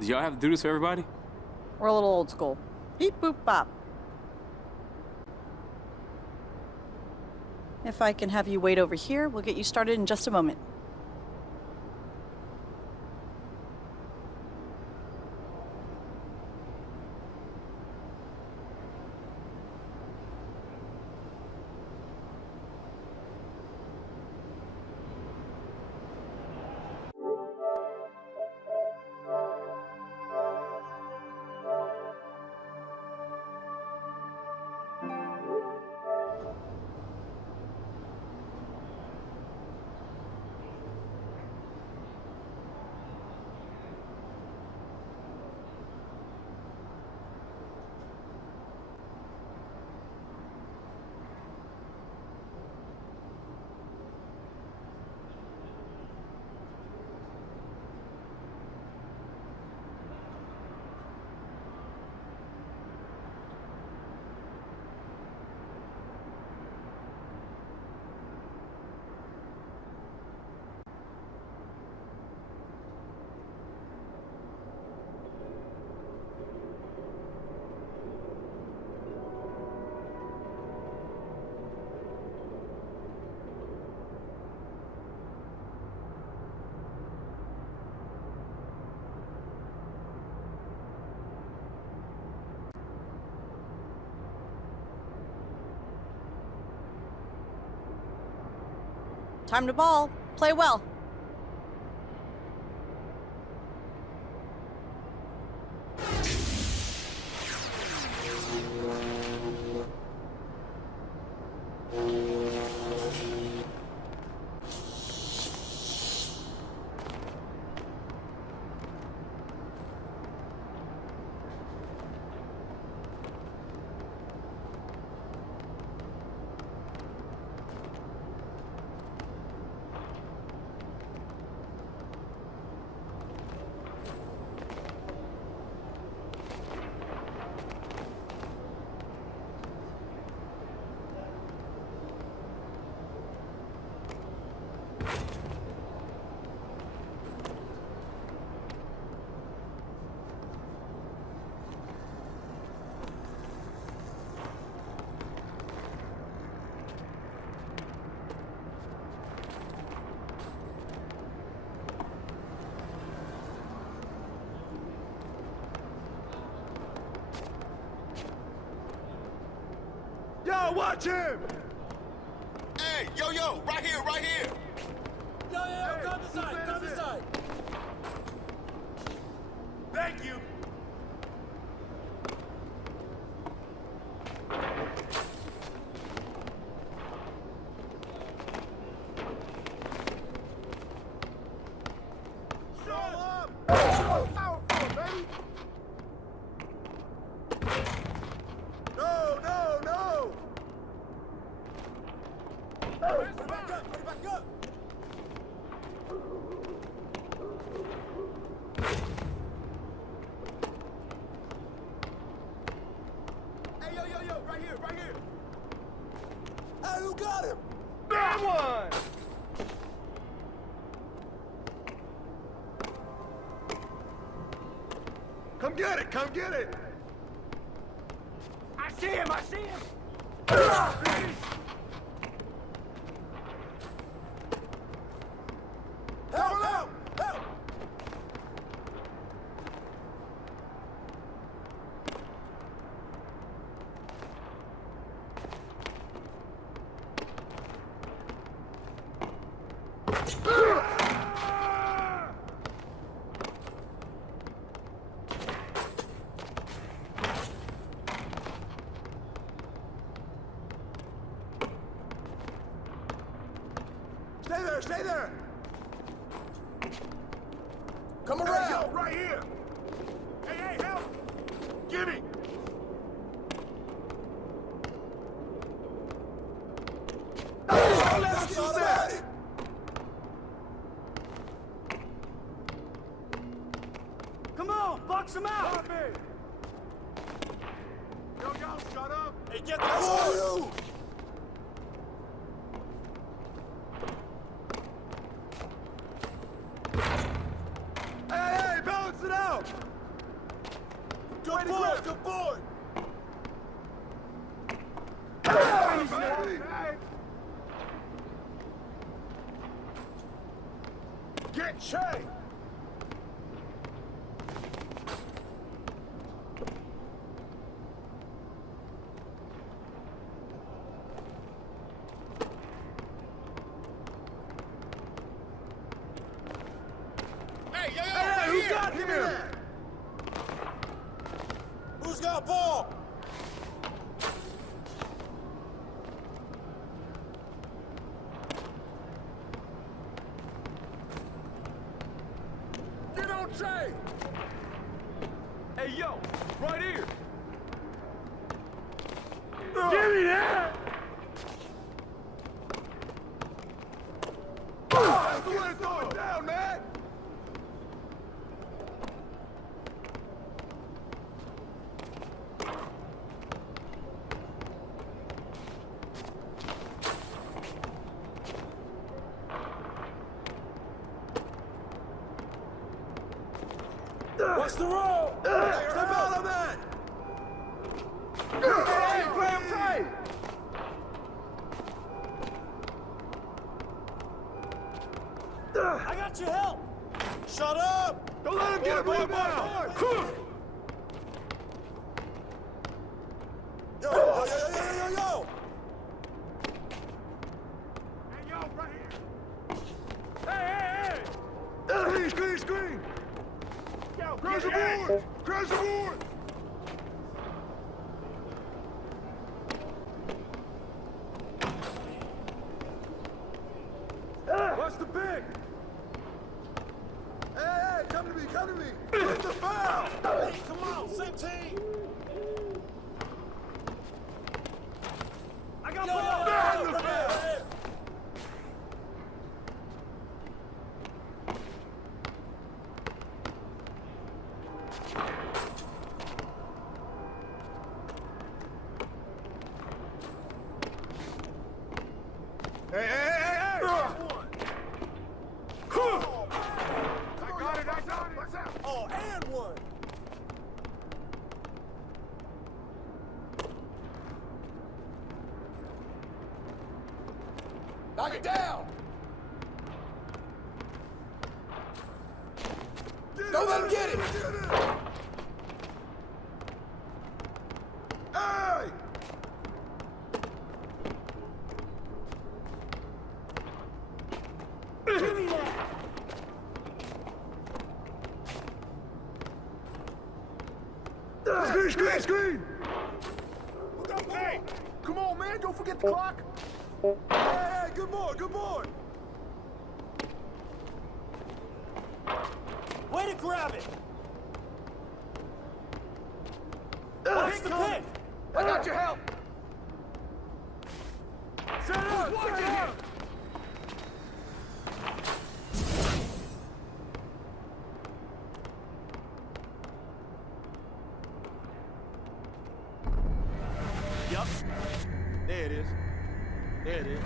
Did y'all have to do this for everybody? We're a little old school. Beep, boop, bop. If I can have you wait over here, we'll get you started in just a moment. Time to ball. Play well. Yo, watch him! Hey, yo, right here, right here! Yo, come this side, come this side! Thank you! Show up! Powerful, baby! No! Put it back up! Hey, yo, right here! Hey, who got him? That one! Come get it! I see him! Help! Stay there! Come around! Hey, yo, right here! Hey, help! Gimme! That's all about it! Come on, box him out! Stop me! Yo, shut up! Hey, get the boy! Hey, balance it out! Good boy, good boy. Get Che! Hey, yo, yo, Hey, right who here. got him? Who's got ball? Get on Che! Hey, yo, right here. Give me that! That's the way to throw it down, man! What's the roll? Step out of that! Hey, play him tight! I got your help! Shut up! Don't let him get a rebound! Yo, yo, yo, yo, yo, yo, yo! Hey, yo, right here! Hey, hey, hey! Screen, screen! Yo, crash the board! Crash the board! What's the pick? Hey, hey, come to me, come to me! Get the foul! Hey, come on, same team! I got ball! Right here. Hey, hey, hey, hey! I got it, I got it! What's up? Oh, and one! Knock it down! Don't let him get it! Hey! Give me that! Screen, screen, screen! Hey! Come on, man, don't forget the clock! Hey, hey, good boy, good boy! Way to grab it! What's the pick? I got your help! Set up! Set up! Yup. There it is. There it is.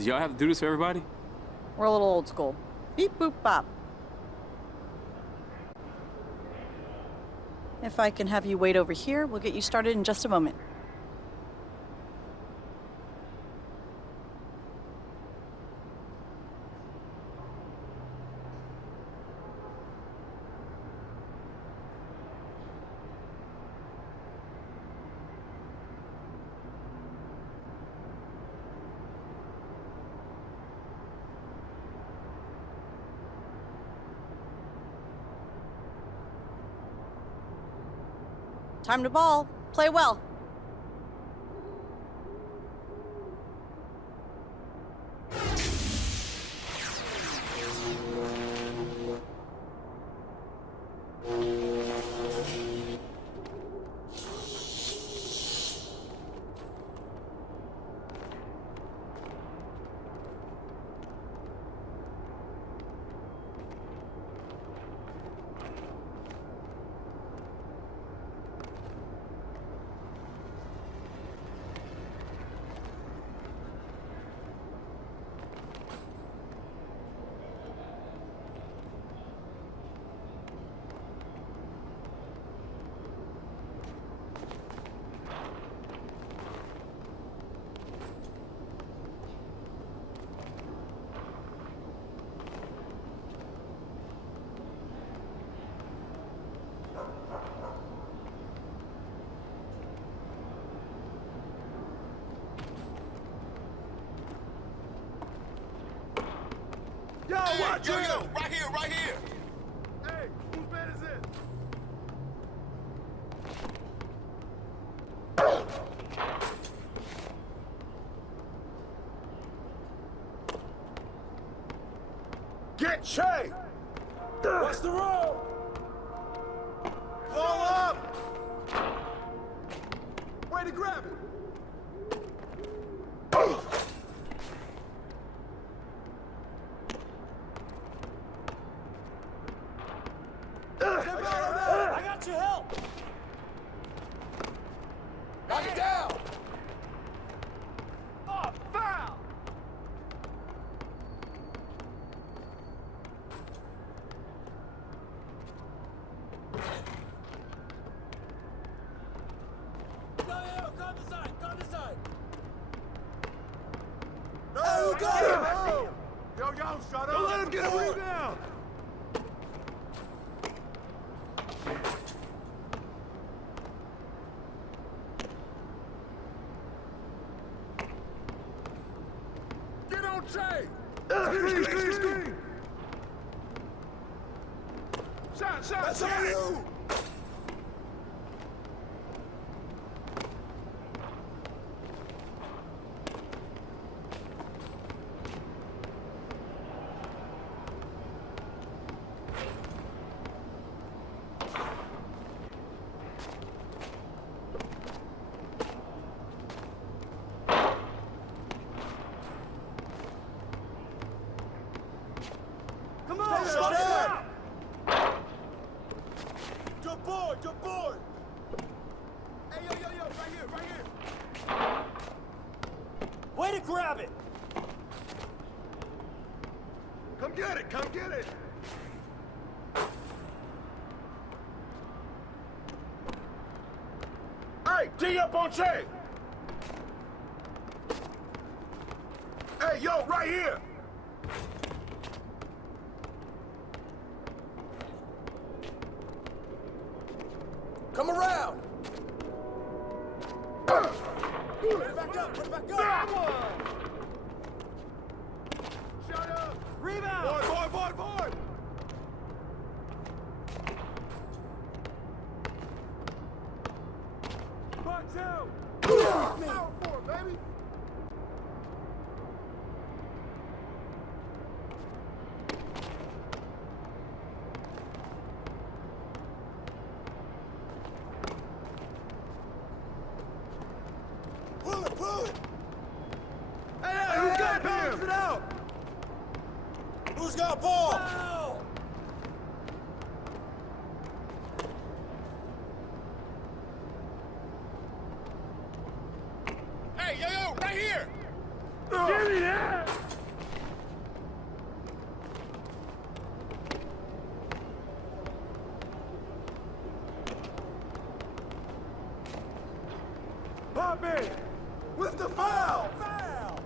Do y'all have to do this for everybody? We're a little old school. Beep boop bop. If I can have you wait over here, we'll get you started in just a moment. Time to ball. Play well. Yo, Hey, watch yo, it! yo, right here, right here. Hey, whose bed is this? Get Che! What's the roll? Pull up! Way to grab it! I got your help! Knock it down! Oh, foul! Yo, come this side, come this side! No, hey, who got him? Yo, shut up! Don't let him get a rebound! Get on Che! Screen! Shot! That's on you! Come on, shut up! Good boy! Hey, yo, right here! Way to grab it! Come get it! Hey, D up on Che! Hey, yo, right here! Come around! Put it back up! Shut up! Rebound! Boy! Part two! Power forward, baby! Pull it! Hey, who's got him? It out! Who's got ball? Foul! Hey, yo, right here. Give me that! Pop in! With the foul! Foul!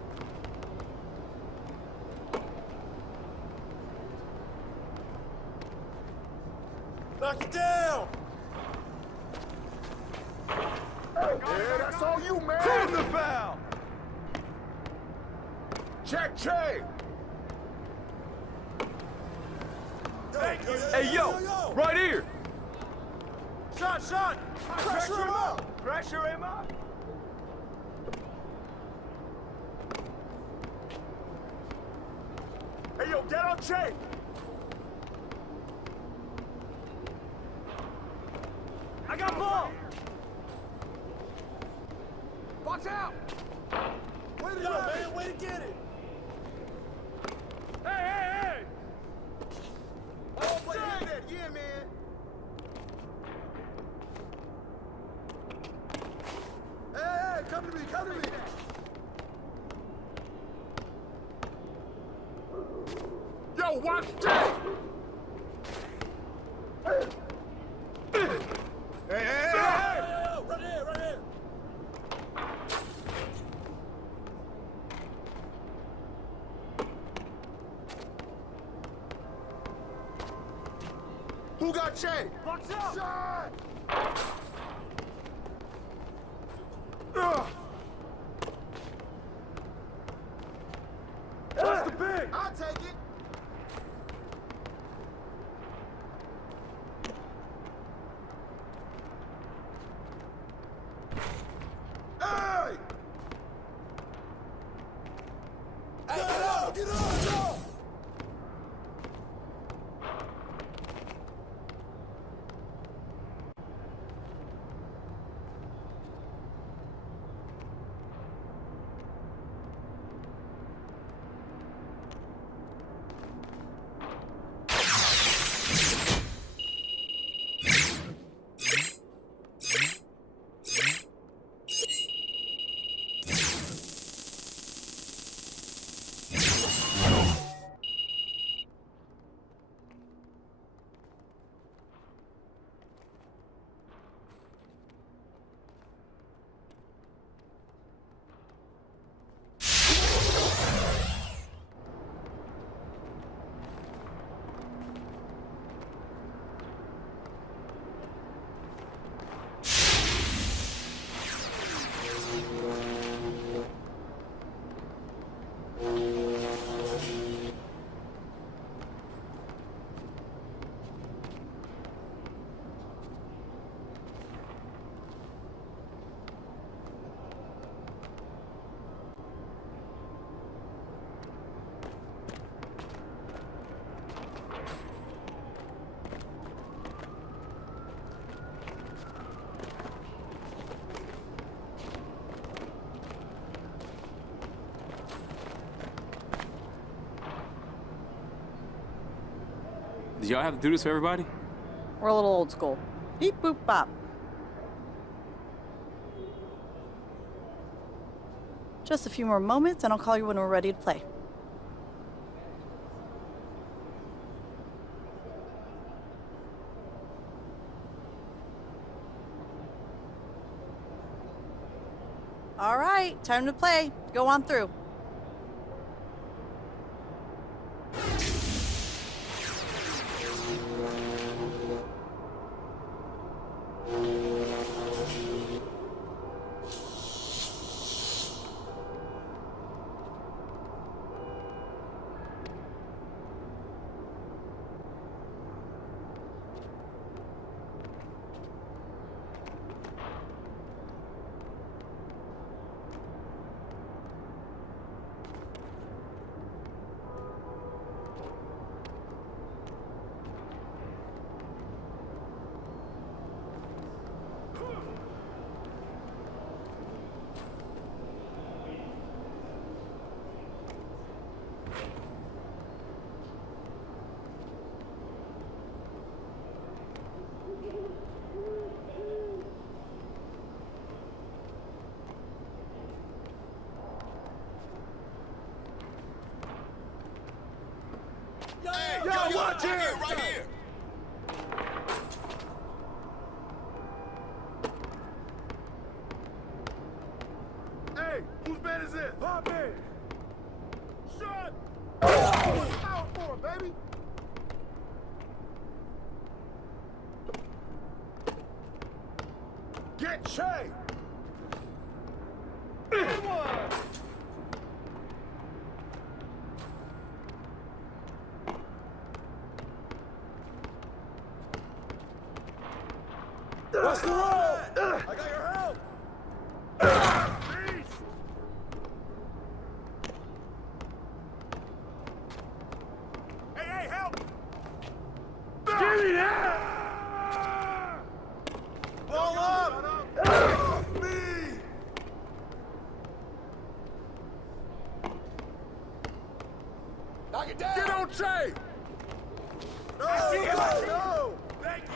Knock it down! Yeah, that's all you, man! Call the foul! Check, check! Thank you. Hey, yo, right here! Shot, shot! Pressure him up! Pressure him up! Hey, yo, get on Che! I got ball! Box out! Way to go, man! Way to get it! Hey, hey, hey! Oh, play that! Yeah, man! Hey, come to me, come to me! Yo, watch that! Hey, hey, hey! Right here, right here! Who got Che? Box out! Shot! What's the big? I'll take it. Hey! Hey, get up! Get up! Did y'all have to do this for everybody? We're a little old school. Beep boop bop. Just a few more moments and I'll call you when we're ready to play. All right, time to play. Go on through. Hey, Yo, watch right it! here, right here. Whose man is this? My man. Shut. Out for him, baby. Get Che. Good one. What's the roll? I got your help. Beast. Hey, help! Give me that! Ball up! Me! Knock it down! Get on Che! No! Thank you!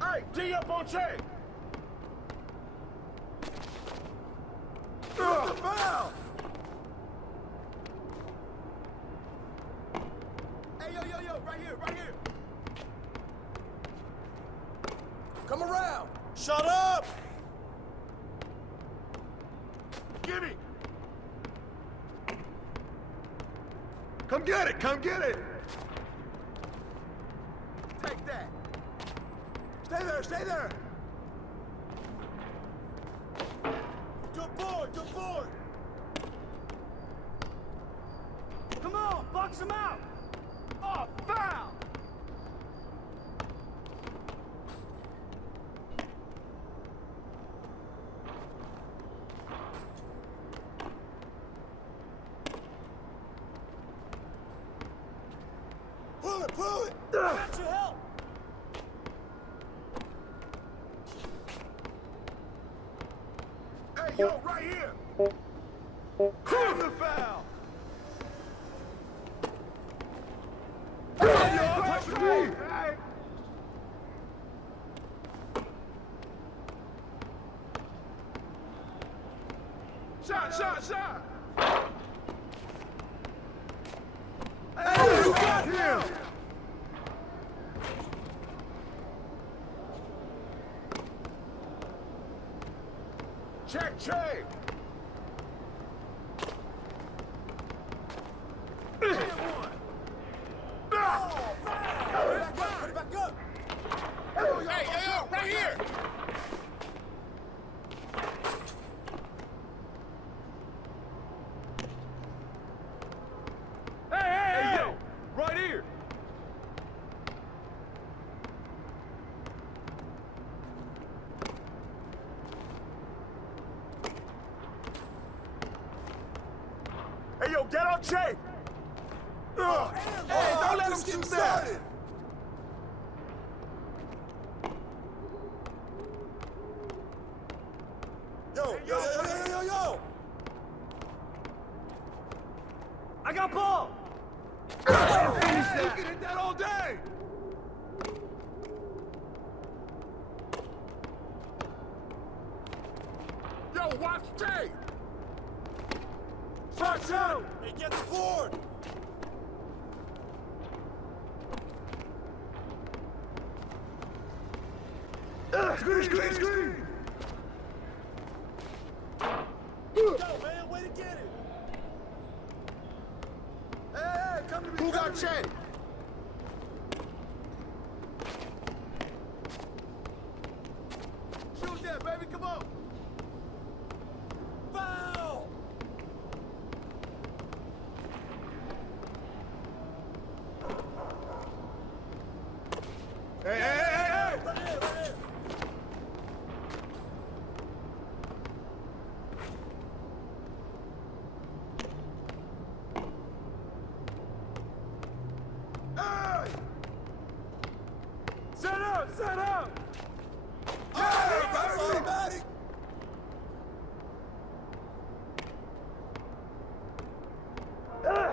Hey, D up on Che! What's the foul? Hey, yo, right here. Come around. Shut up! Gimme! Come get it! Take that. Stay there! Good board! Come on, box him out! Oh, foul! Pull it! Got your help! Hey, yo, right here! Call the foul! Hey! Shot! Hey, you got him! Check, Che! Put it back up! Hey, yo, right here! Hey, yo! Right here! Hey, yo, get on Che! Hey, don't let him shoot that! Yo! I got ball! Finish that! You can hit that all day! Yo, watch Che! Shot out! Hey, get the board! Screen! Go, man, way to get it! Hey, come to me! Who got Che? Shoot that, baby, come on! Foul! Hey! Right here! Hey! Set up! Hey, that's automatic!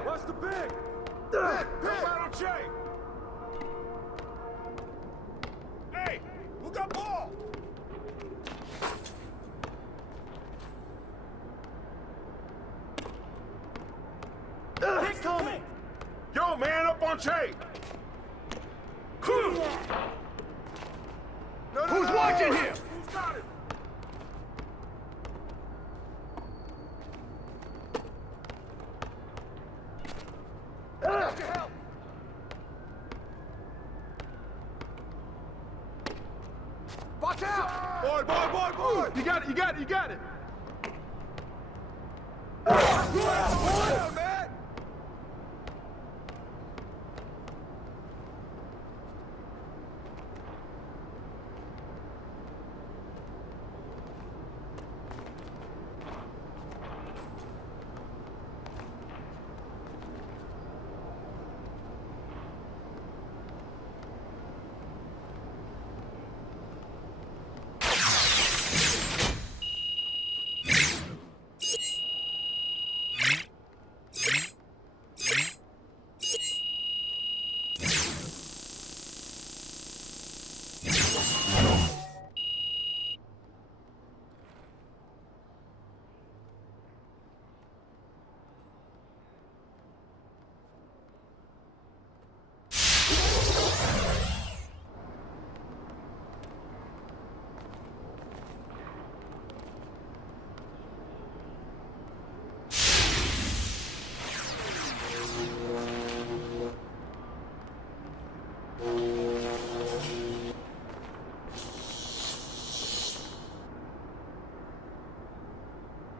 Watch the big! Big out on Che! Hey, who got ball? Kick coming! on, Che! No, who's watching here? Who's got it? I got your help. Watch out! Boy! You got it! Down, man!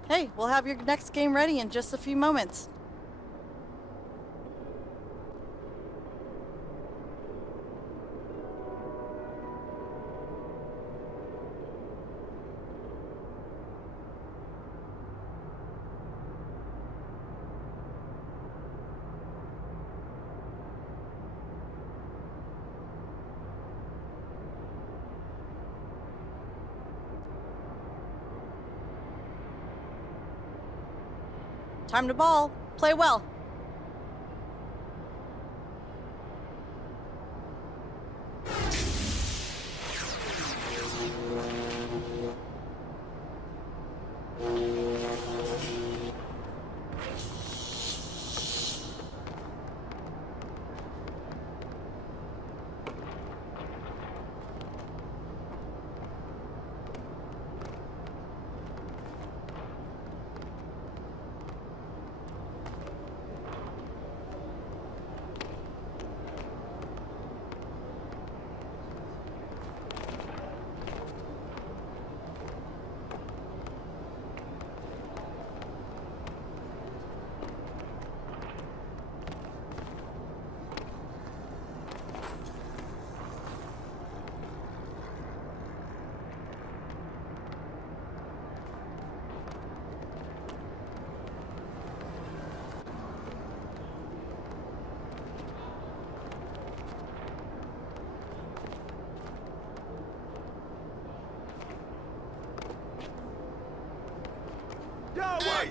Hey, we'll have your next game ready in just a few moments. Time to ball. Play well.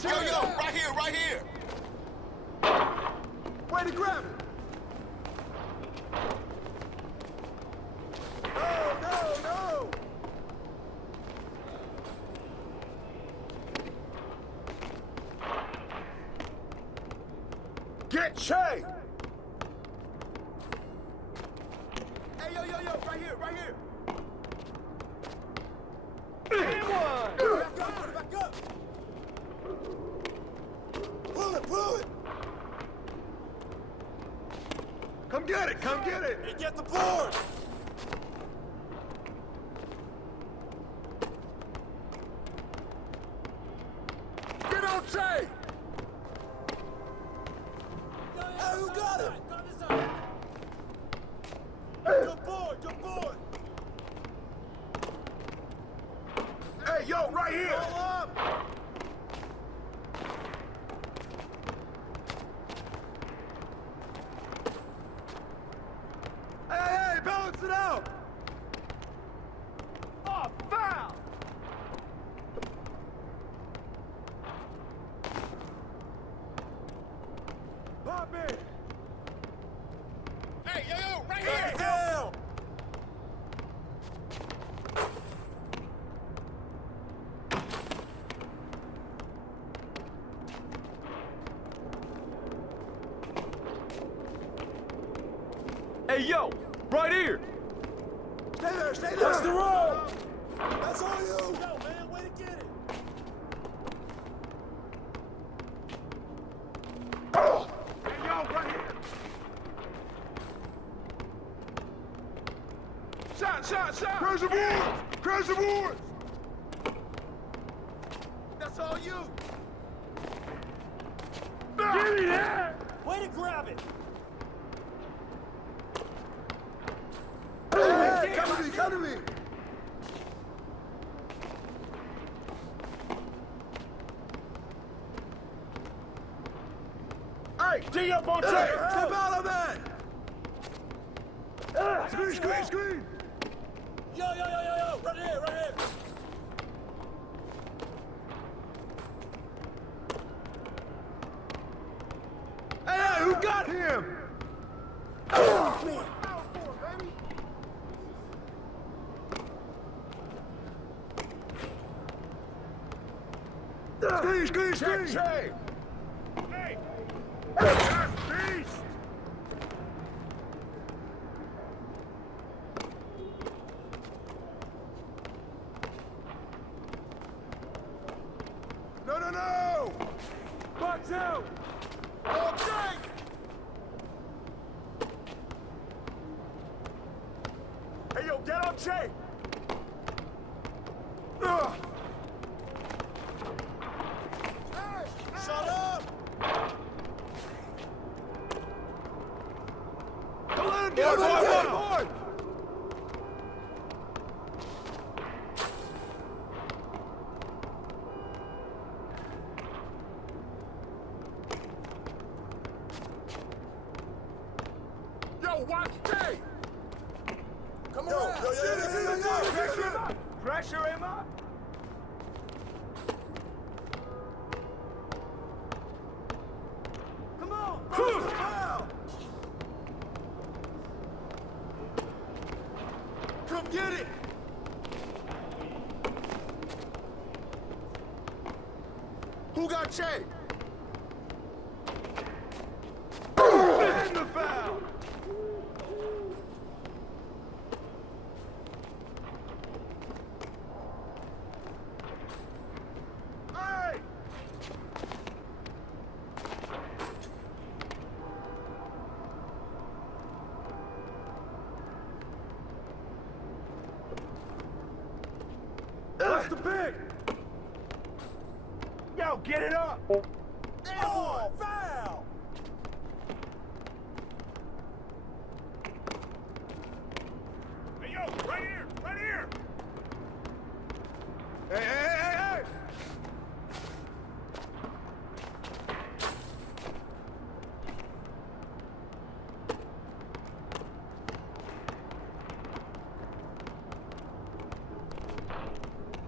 Hey, yo, right here. Way to grab it! No! Get Che! Hey, yo, right here. Back up! Pull it! Come get it! Hey, get the board. Get on Che! Hey, who got it? Good board. Hey, yo, right here! Roll up. Hey, balance it out! Oh, foul! Pop in! Hey, yo, right Get here. down! Hey, yo! Right here! Stay there, stay there! That's the road! That's all you! Yo, man, way to get it! Hey, yo, right here! Shot! Crash the boards! Crash the boards! That's all you. Give me that! Way to grab it! Hey, come to me! Hey, tee up on Hey, tape! step out of that! Screen! Yo! Right here! Hey, who got him? Screen! Hey! Hey! That's beast! No! Box out! Okay! Hey, yo, get on Jay! Shut up! Don't let him get him! Boy! Yo, watch Jay! Come Yo, around! yo! Pressure him up! Come on! Foul! Come get it! Who got Che? And the foul! Hey! What's the pick? Yo, get it up! Oh, foul! Hey, yo, right here! Hey!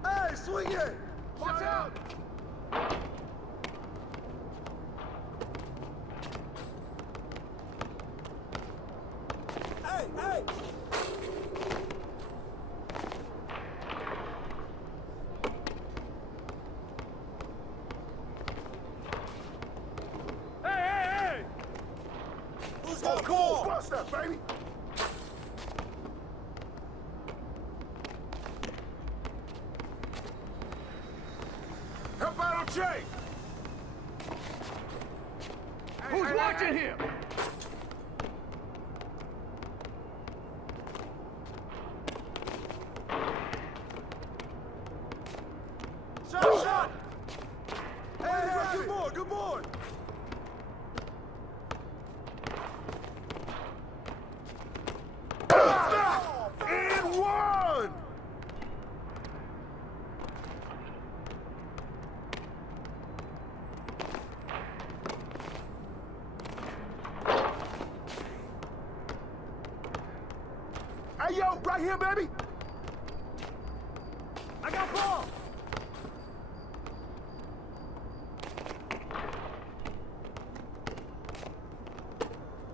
Hey, swing it! Watch out! Hey! Hey! Who's got a Come on, ball? bust that, baby! Help out on Jay! Who's watching him? Shot! Hey, good boy! And one! Hey, yo, right here, baby! I got ball!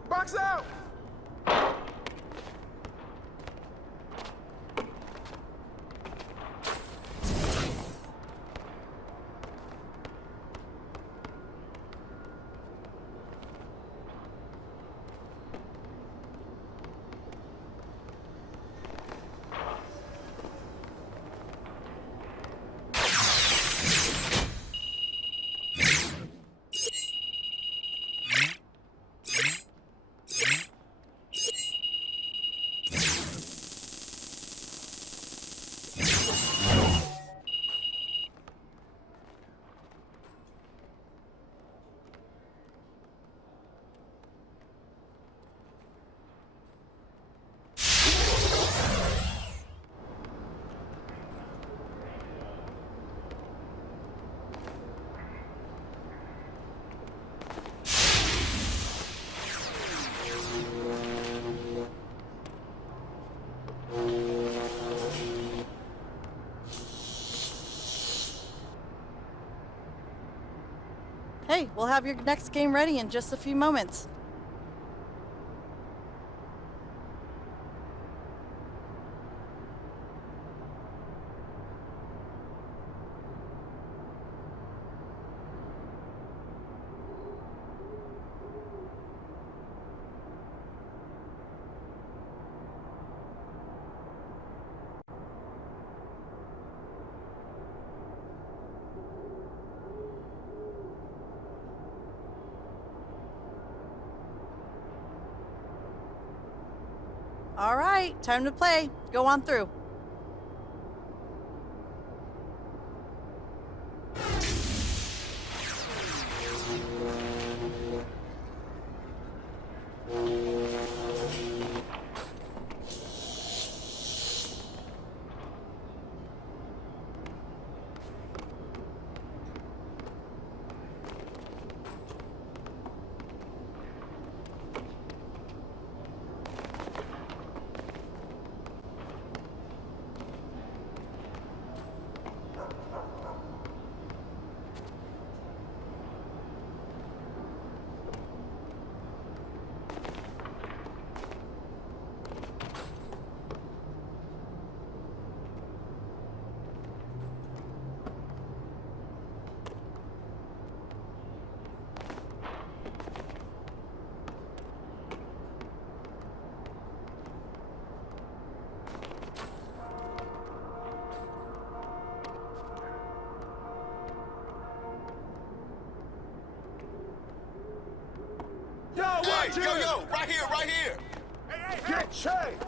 Box out! Hey, we'll have your next game ready in just a few moments. All right, time to play. Go on through. Yo, watch Hey, it! yo, right here, right here. Hey, get Che!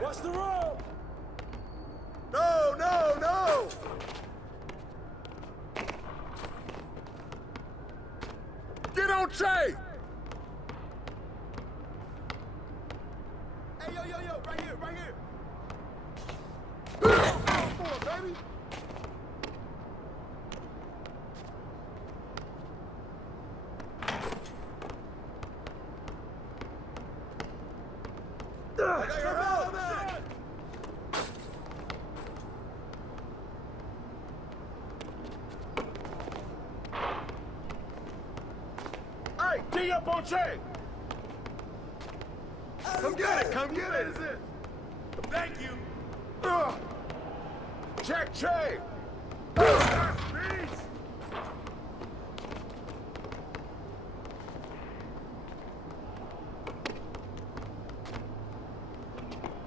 What's the roll? No, no, no! Get on Che! Hey, yo, right here, right here. Go for it, baby! I got your help, man! Hey, tee up on Che! Come get it, come get it! Thank you. Check Che!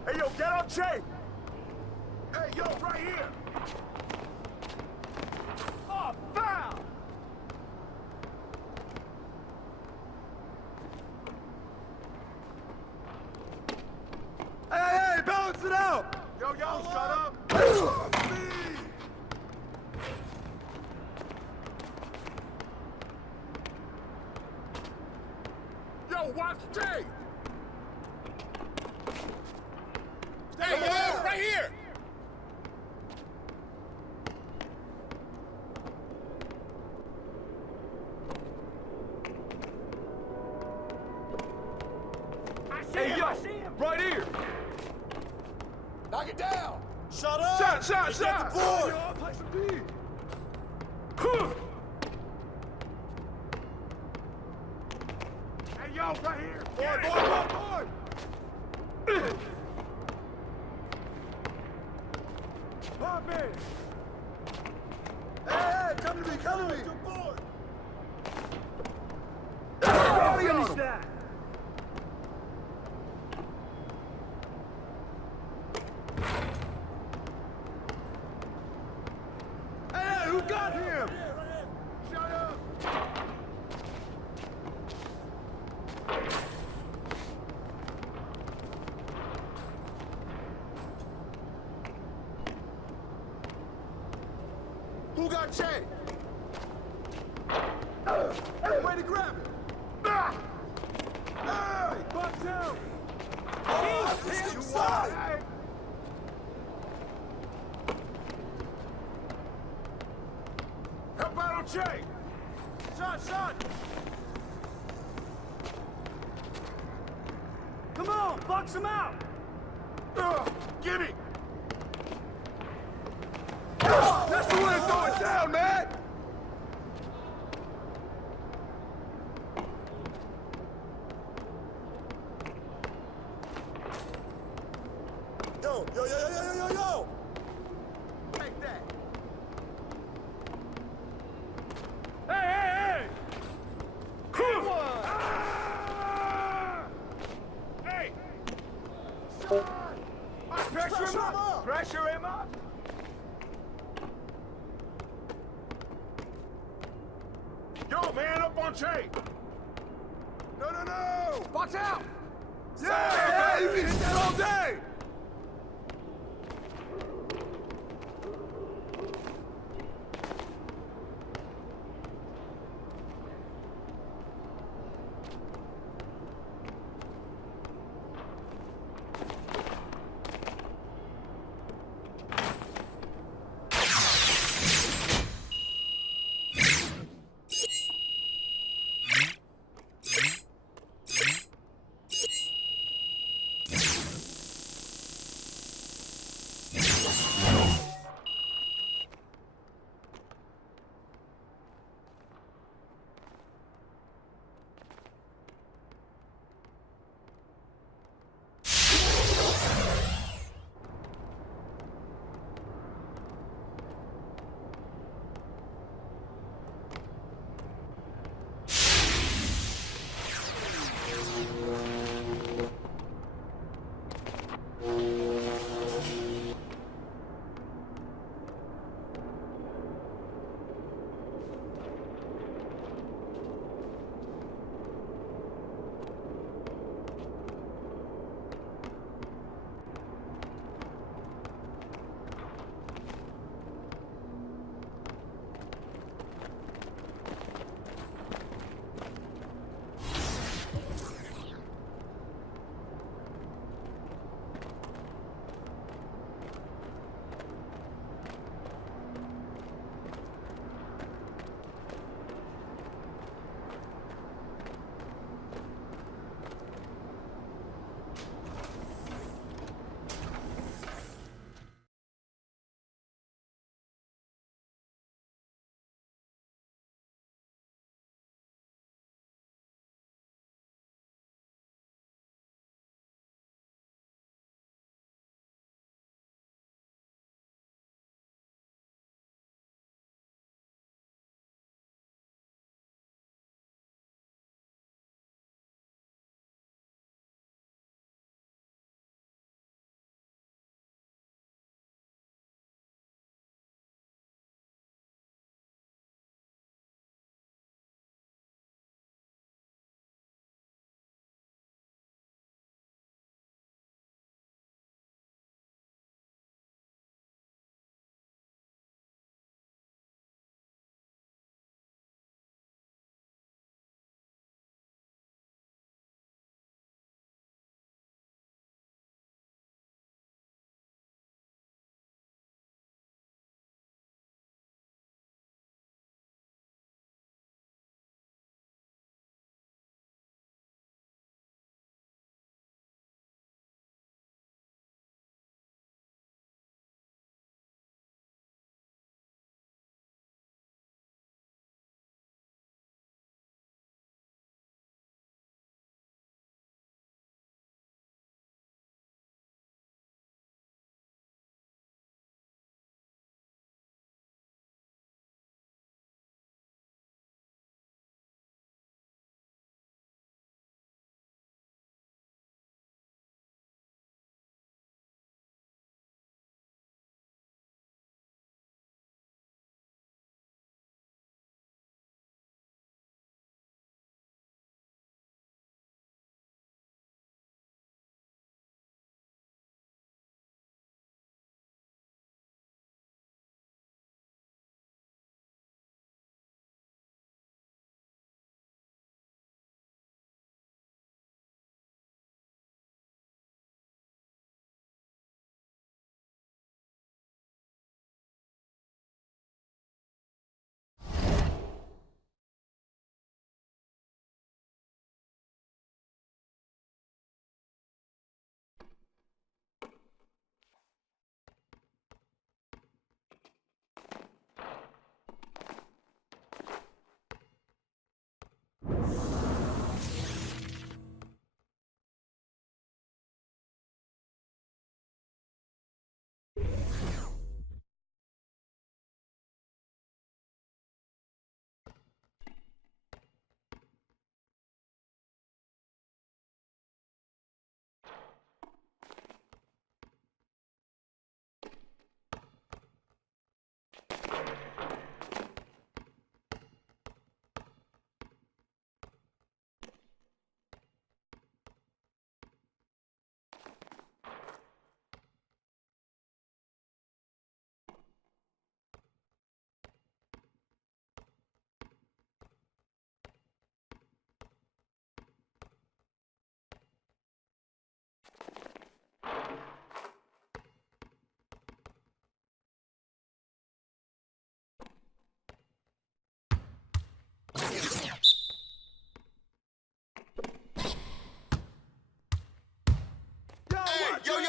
Hey, yo, get on Che! Hey, yo, right here! Oh, foul! Hey, balance it out! Yo, shut up! Yo, watch Che! Hey, yo, right here. Hey, yo, right here. Knock it down. Shut up. Shot! Get the board. Yo, play some D. Hey, yo, right here. Boy. Pop in. Hey, come to me. Good board. Finish that. Hey, who got him? Shut up. Who got Che? Way to grab it. Hey, buck down. This is inside. Hey. Help out on Che. Shot. Come on, box him out! Gimme! That's the way to throw it down, man! Yo, yo, yo, yo, yo, yo, yo, yo! Take that! Hey! Hey! Pressure him up! Pressure him up! Yo, man, up on chain! No! Box out! Yeah, you can hit that all day!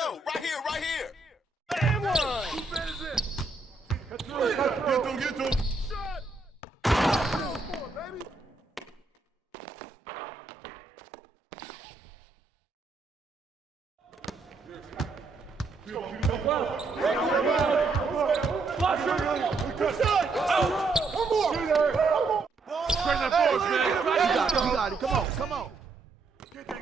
yo, right here, right here. Damn one! Who bad is it? Get through, get through. Shot! Baby. You got it. Come on, come on. Get that.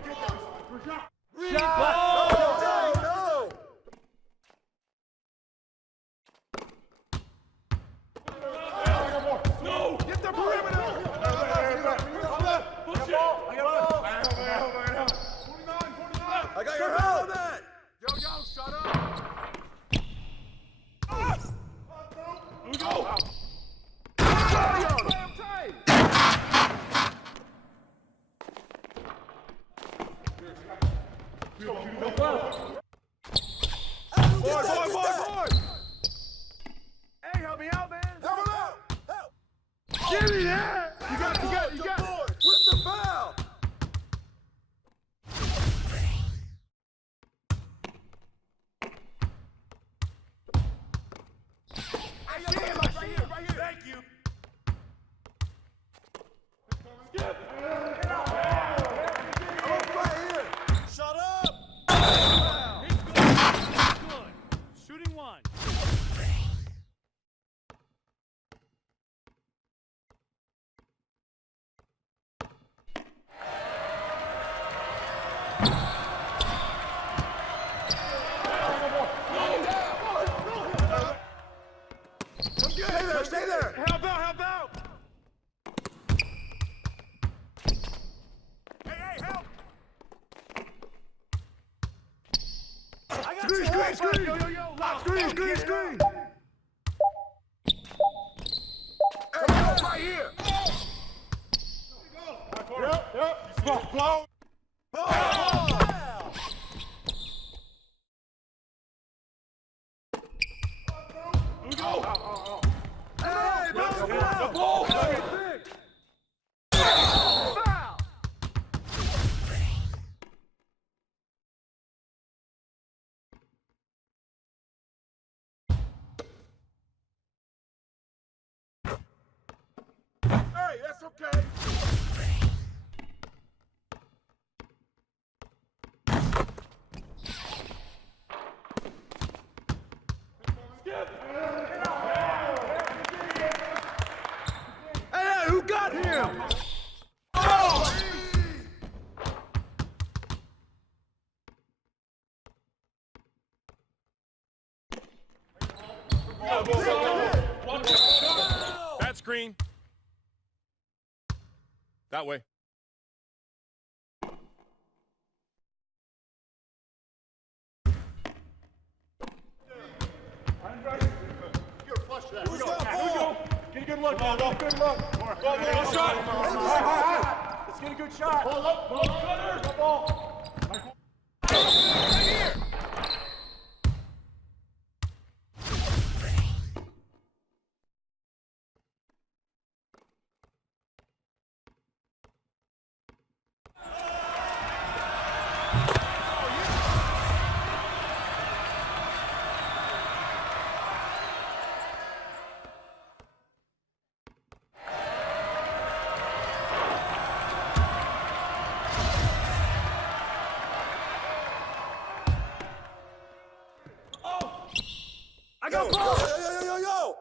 No! Get the perimeter! Push it! I got your help! Yo, shut up! Here we go! Boy! Hey, help me out, man! Help! Give me that! You got it! What's the foul? I see him! Right here! Thank you! Skip! Right here! Shut up! He's good! Shooting one! Stay there! Help out! Hey, help! I got screen! Screen! Hey, help right here! Yep. Blow! Here we go! Hey, the ball! Foul! Hey, that's okay. Skip! Hey, who got him? Oh! That screen. That way. Who's got ball? Get a good look, man. Get a good look. Good shot. Let's get a good shot. Ball up. Ball. Right here. I got ball! Yo!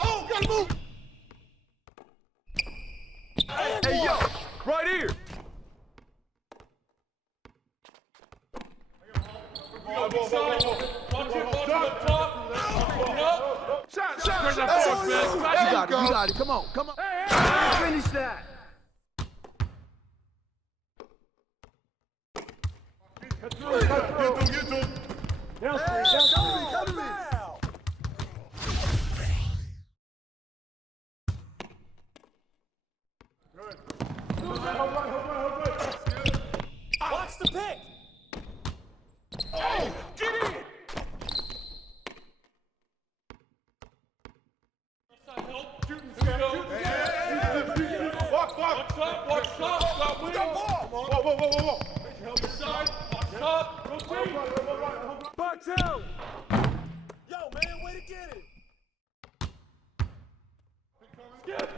Oh, gotta move! Hey, yo! Right here! Shot! You got it. Come on. Hey, finish that! Get through. Down screen. Come to me. Watch the pick! Oh, get in! Shooting. whoa. Help your side. Box up. Rotate. Box out. Yo, man, way to get it. Skip.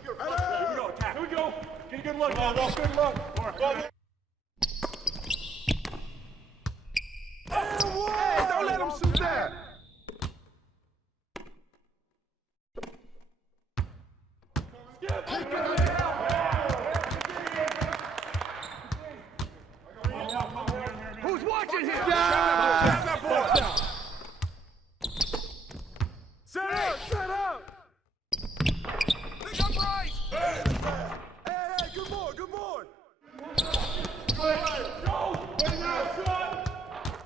Here we go, attack. Here we go. Get a good look. Good look. Hey, don't let him shoot that. Who's watching here? Set up. Pick up right. Hey, good board.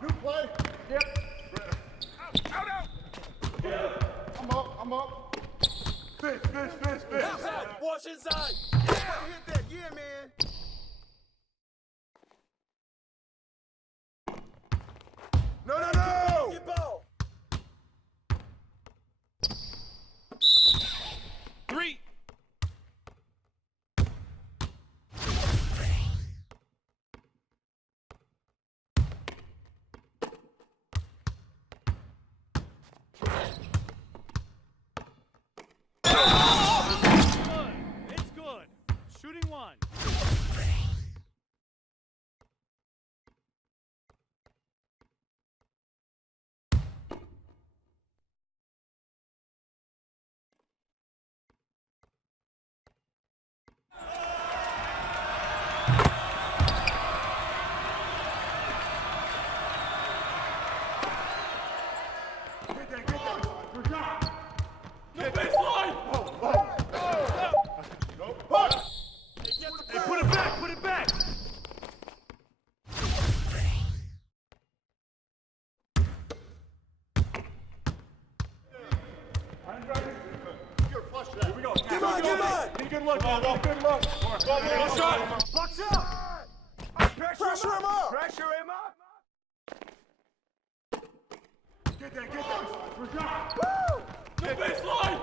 New play. Yep. Out. I'm up. Fish. Inside. Watch inside. Hit that. Yeah, man. No. Get ball. 3. It's good. Shooting 1. No baseline. Hey, put it back. Here we go. Come on. Get a good look. Good look. Good shot. Box out. Pressure him up. Pressure him up. Get that. Woo! No baseline.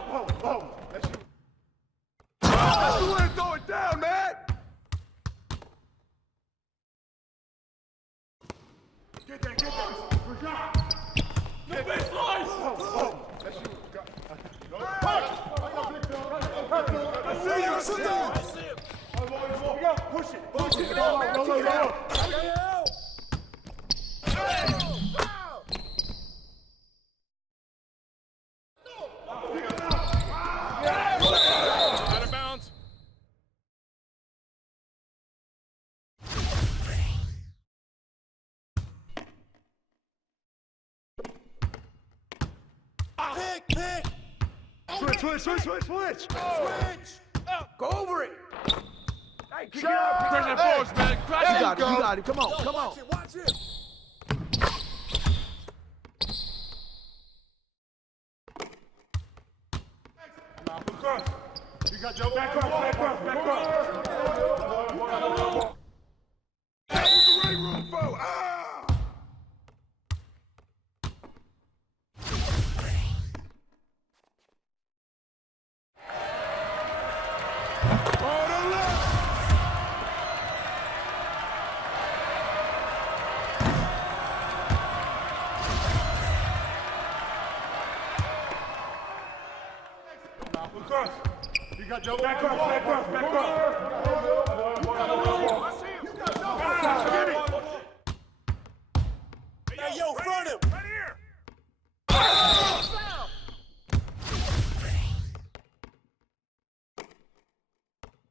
That's the way to throw it down, man. Get that. No baseline. Sit down. Push it. Out of bounds. Pick. Switch. Go over it. Hey, kick it Shot. up. Pressure the force, man. Crash it. You got it. Come on. Watch it. You got double. Back cross. You got double. Back cross. Hey, yo, front him. Right here.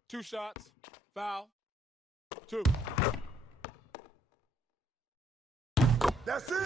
Two shots. Foul. 2. That's it.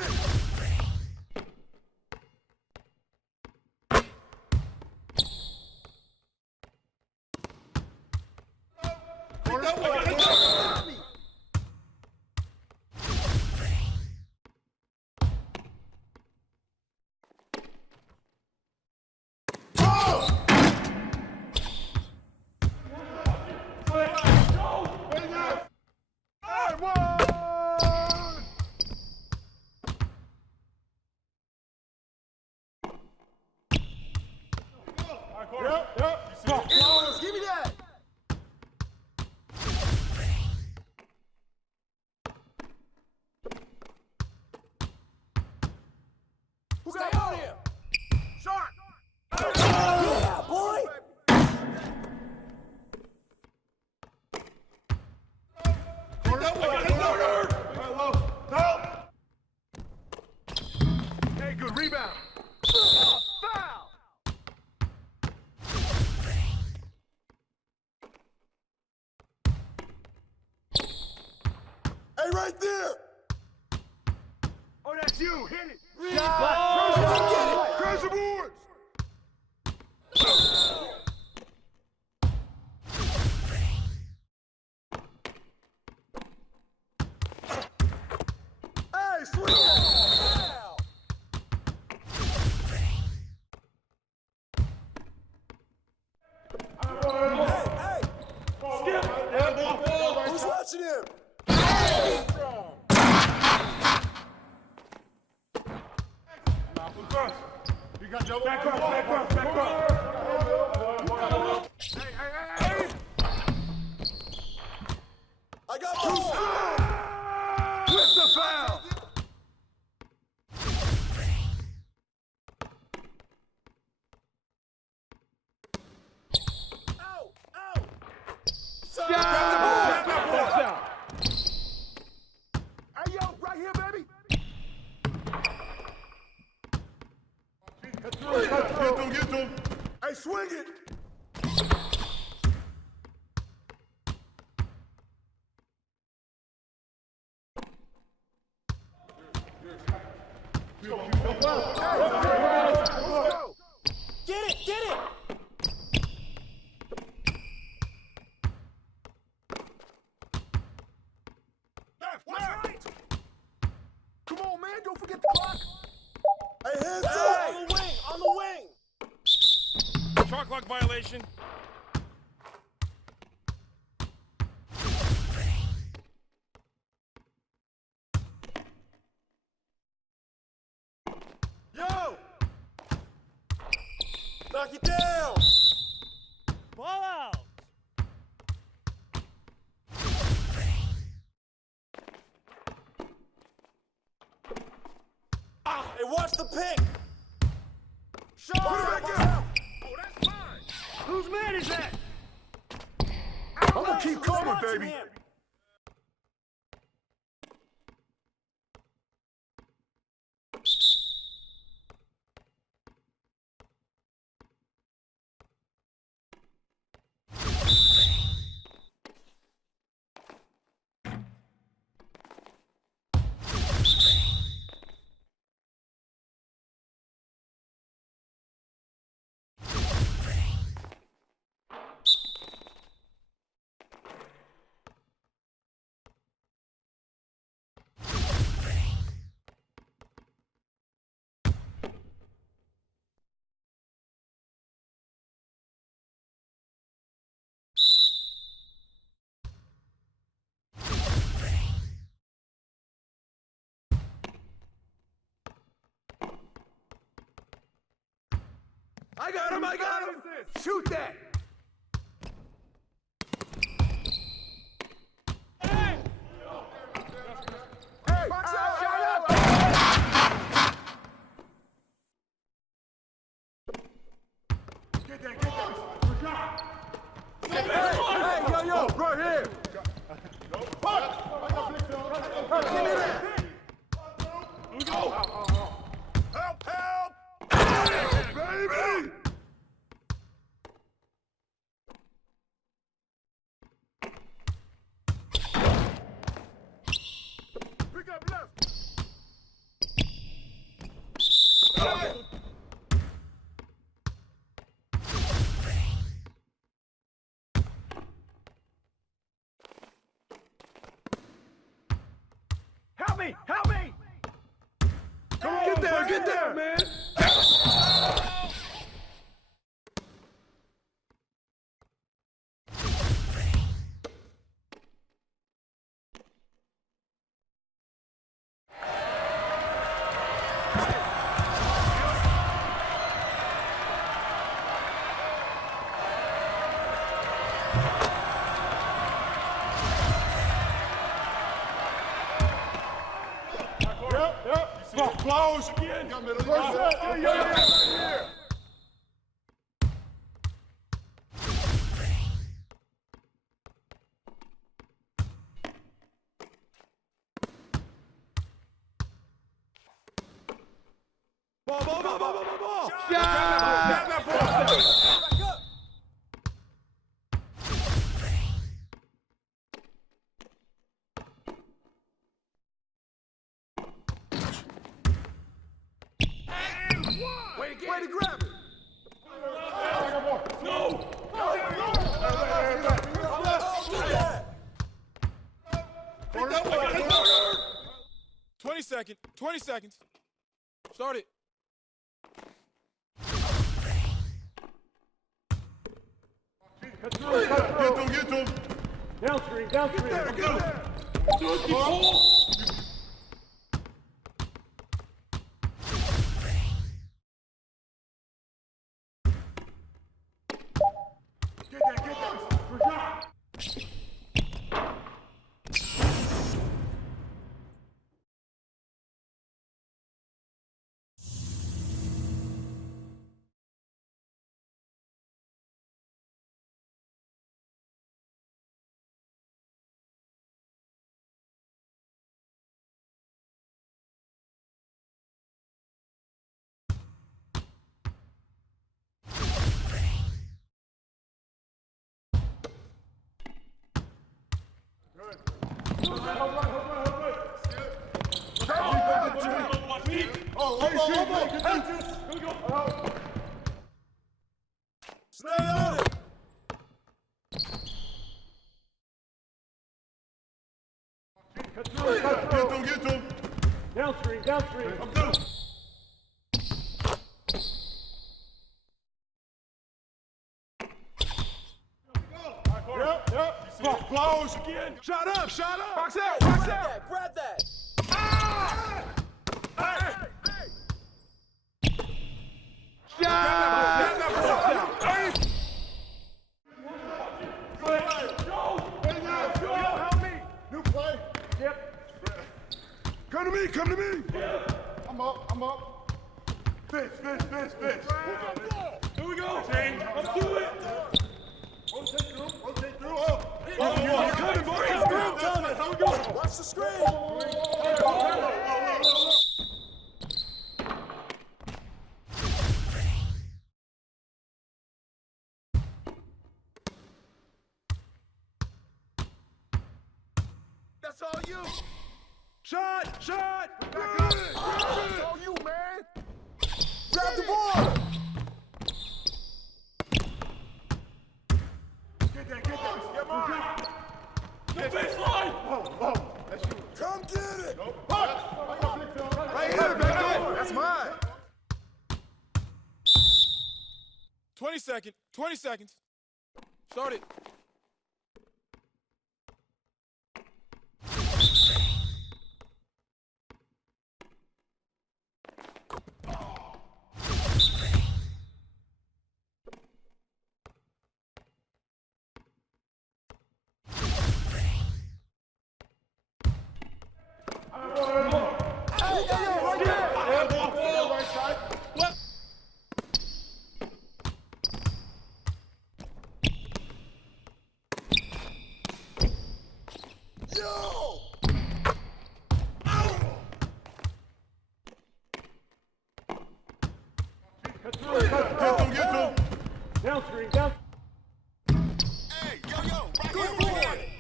Hey, good rebound. Foul. Hey, right there! Oh, that's you. Hit it. Crash the boards! Hey, swing it! Foul! Hey! Skip. Who's watching him? Back cross. Hey. I got two. With the foul. Grab the ball. Hey, yo, right here, baby. Get to him. Hey, swing it. Get it. Left. Come on, man, don't forget the clock. Hey, hands up. On the wing. Shot clock violation. Yo! Knock it down. Ball out. Hey, watch the pick. Shot. Put it back out. Oh, that's mine. Whose man is that? I'm gonna keep coming, baby. I got him. Shoot that. Hey! Box out! Shut up! Get that. Hey, yo, right here. Give me that. Help! Baby! Pick up left. Help me! Come on, get there, man! Yep. Close again. Here. second. 20 seconds. Start it. Cut through, cut through. Get to him. Downstream, downstream. Get there. Get that. For shot. Stay on it. Cut through, cut through. Get to him. Downstream, downstream. I'm through. Yep. Close again. Shut up. Box out. Box out. Grab that. Help me. New play. Yep. Come to me. I'm up. Fish. Here we go. Let's do it. Rotate through. Coming, boys. Watch the screen. That's all you. Shot. That's all you, man. Grab the ball. Get that. Come on. The baseline. Come get it. Right here, baby. That's mine. 20 seconds. Start it. Cut through. Get to him. Downstream. Hey, yo, right here.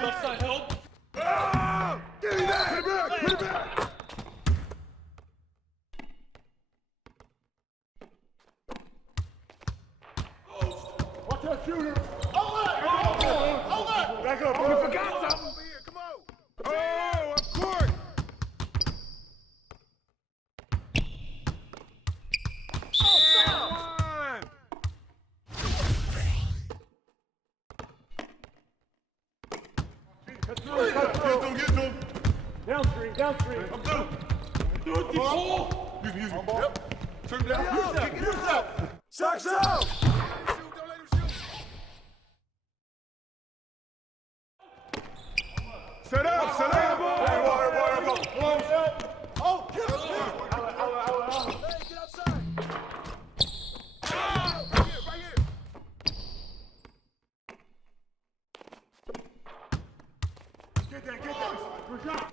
Left side, help. Get it back. Hit it back. Watch that shooter. Hold that. Back up. We forgot something. Over here, come on. Oh, of course. Cut through. Get to him. Downstream. I'm through. Do it, the ball. Use me. Yep. Turn it down. Kick it out. Socks out. Don't let him shoot. Set up. Water. Oh, get up. Hey, get outside. Right here. Get that. For shot.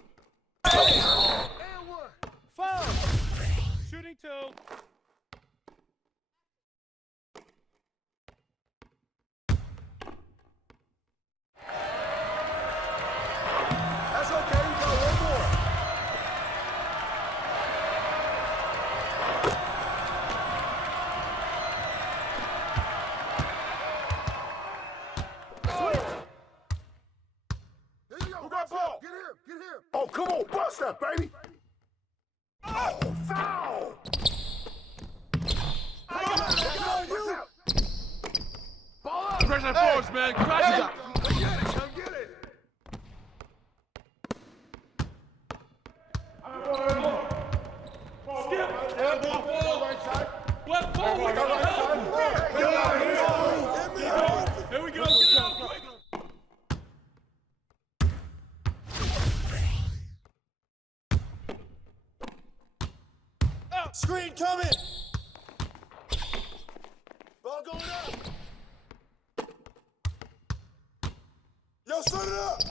step, baby. Oh, foul! Ball up! Pressure force, man. Crash it. Come get it, come get it. Skip. Right side. Left ball. Right side. Here we go. Get it out quick. Screen coming! Ball going up! Yo, set it up!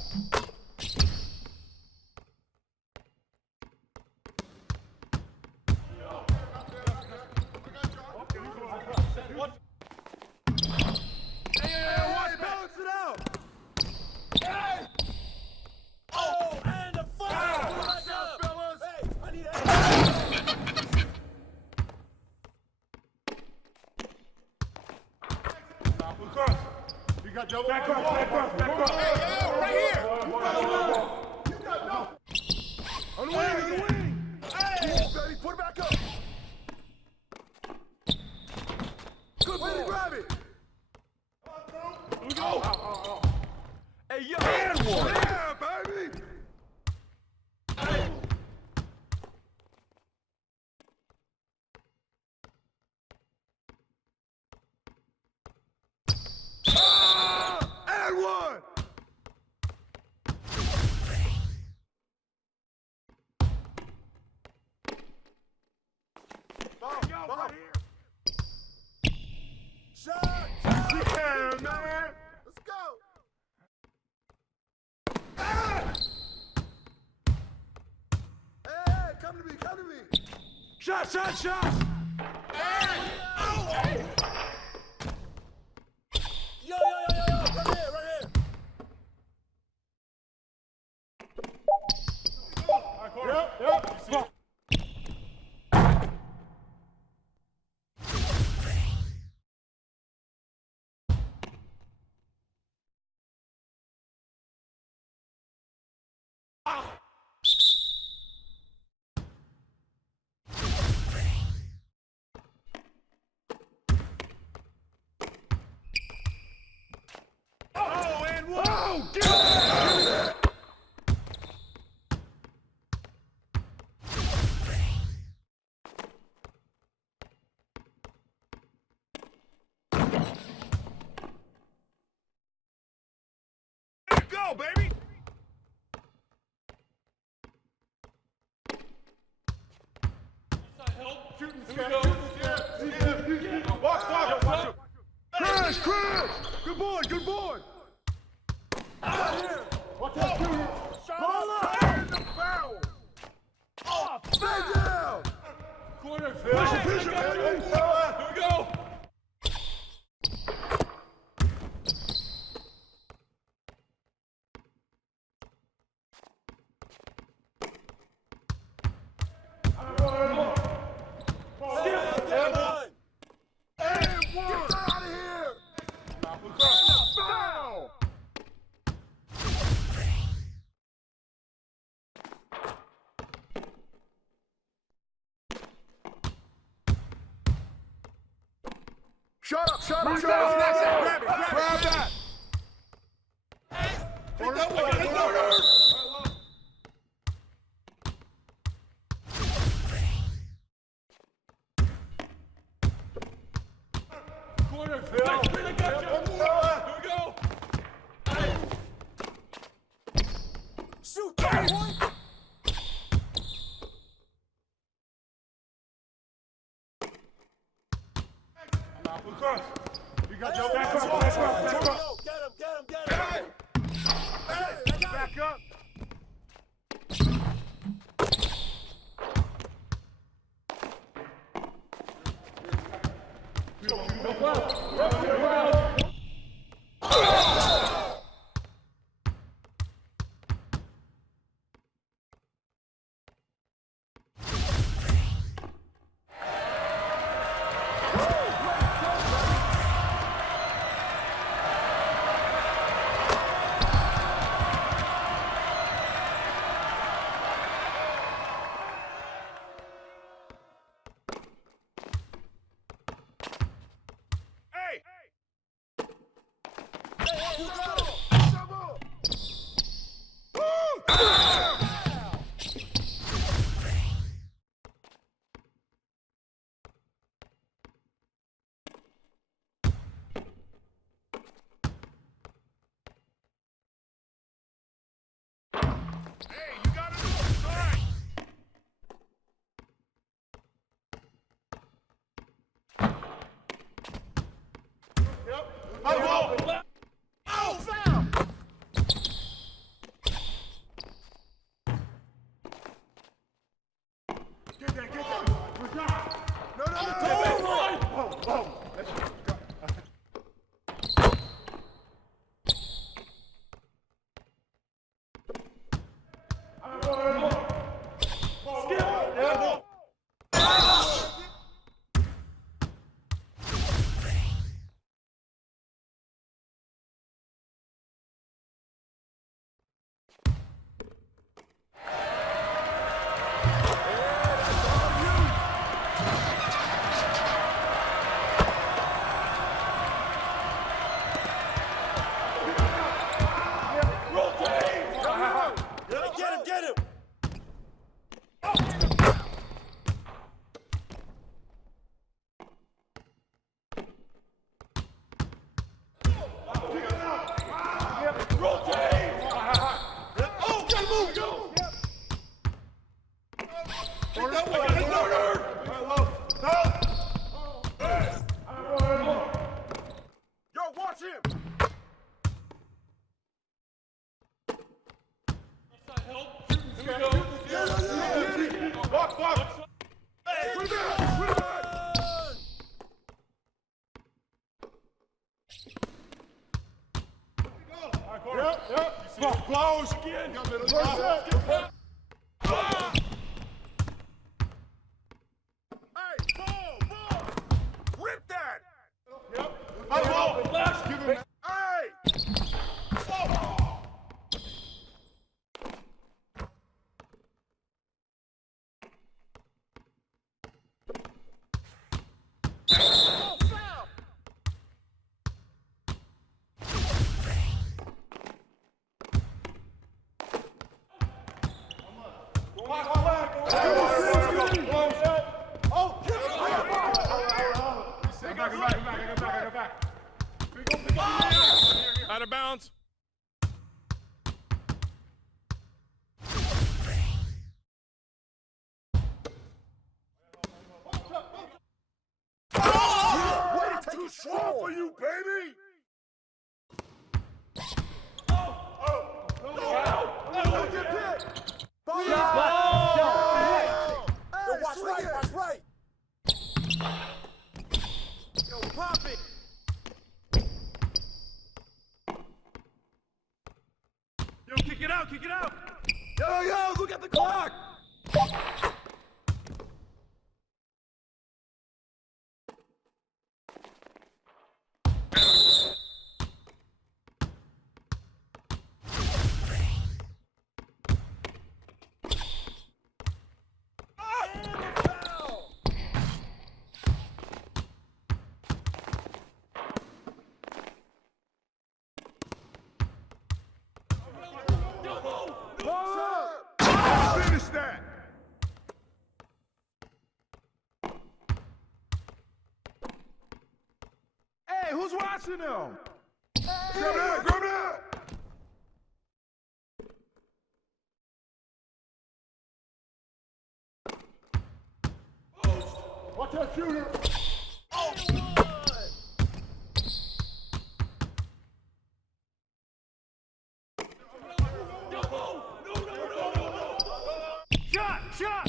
Hey, balance it out! Hey! Oh, and the foul! Watch out, fellas! Hey, I need help! You got double. Back cross. Hey, yo, right here. You got no! On the wing! Hey! Betty, put it back up! Good way to grab it! Here we go. Hey, yo. And one! Yeah, baby! And one! Ball right here! Shot! Yeah, man! Let's go! Hey, come to me, come to me! Shot. Yo, right here, right here! Yep. Oh, and one! Oh, get it! Go, baby! Shooting skip. Watch. Crash! Good boy, good boy! Watch out, Junior. Ball up! And the foul! Oh, stay down! Corner. Finish it, Here baby! we go. And one! Get out of here! Foul! Shut up! Grab that! Corner, Phil. Here we go. Shoot that one! You got double. Who got it? Hey, you got it. All right. Yep. Oh, Oh, foul! get that. We're done. No. Oh. That's Get him! Oh, gotta move! Yo, watch him! Walk. Hey, Put it back. Yep. Blows again. Hey, ball! Rip that! Yep. Ball. Give him. Hey! Oh, foul! Go back. Out of bounds. Too strong for you, baby! Yo, watch right! Yo, pop it! Yo, kick it out. Yo, look at the clock! Finish that. Hey, who's watching them? Grab it. Watch that shooter. Shot!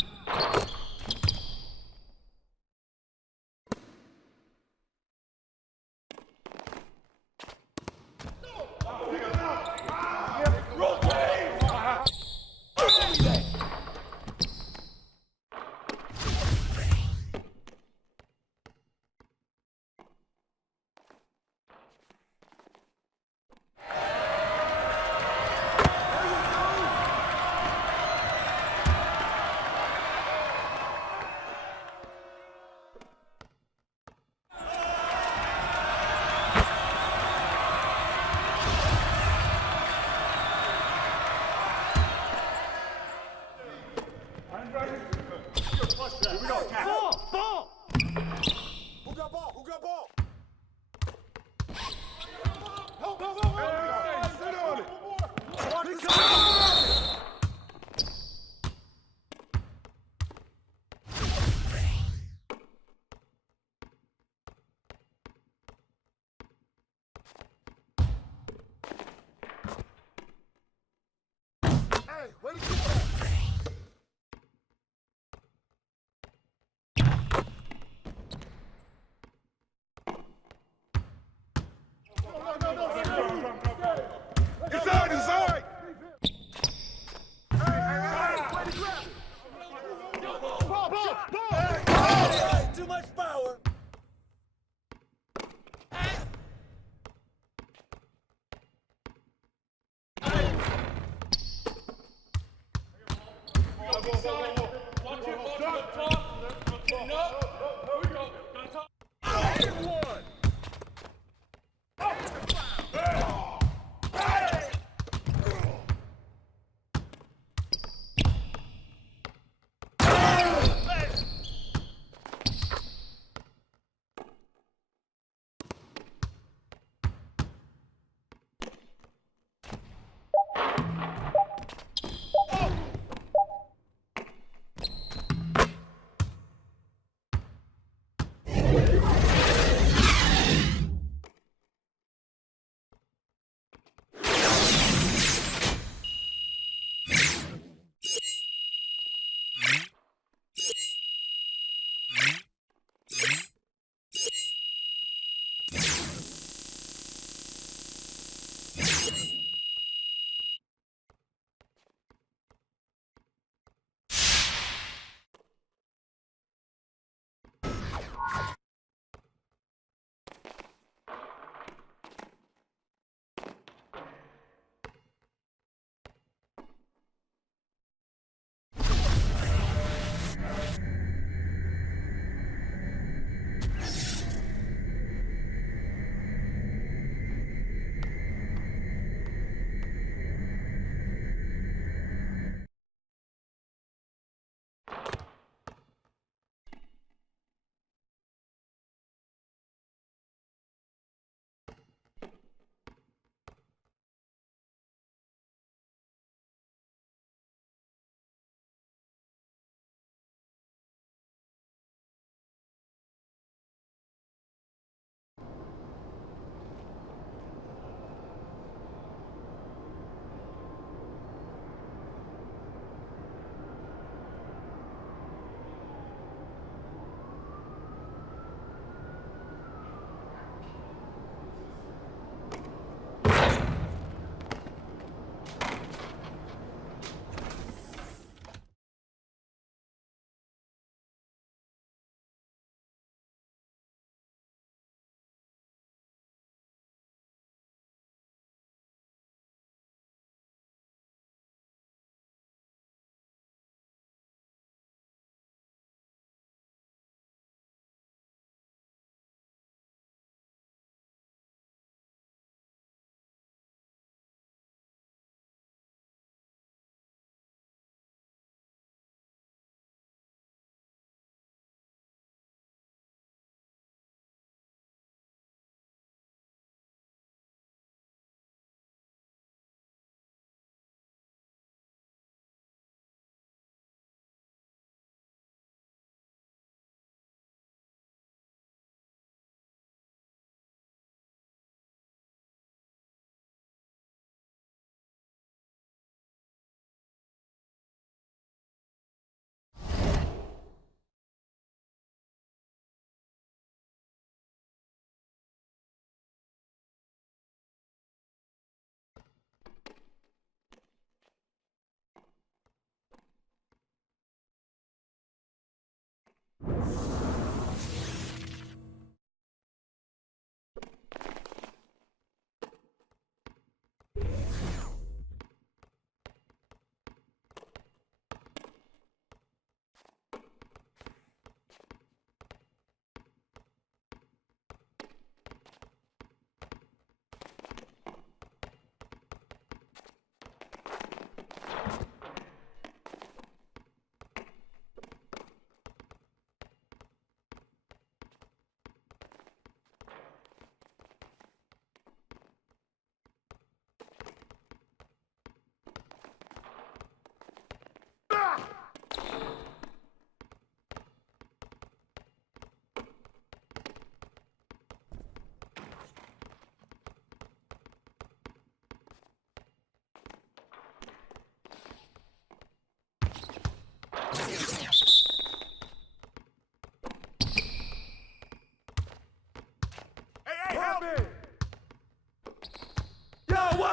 Inside, inside! Hey, too much power.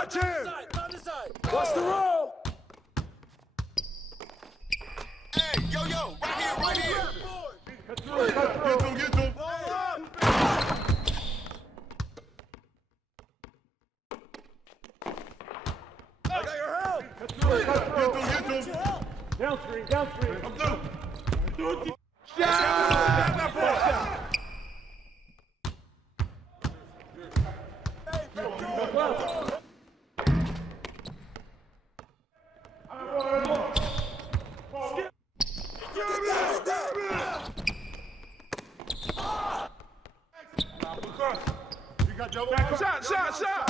Watch him! Watch the roll! Hey, yo, right here, right here. Get him. I got your help! Get him. Downstream. I'm through. You got double. Shot! Screen!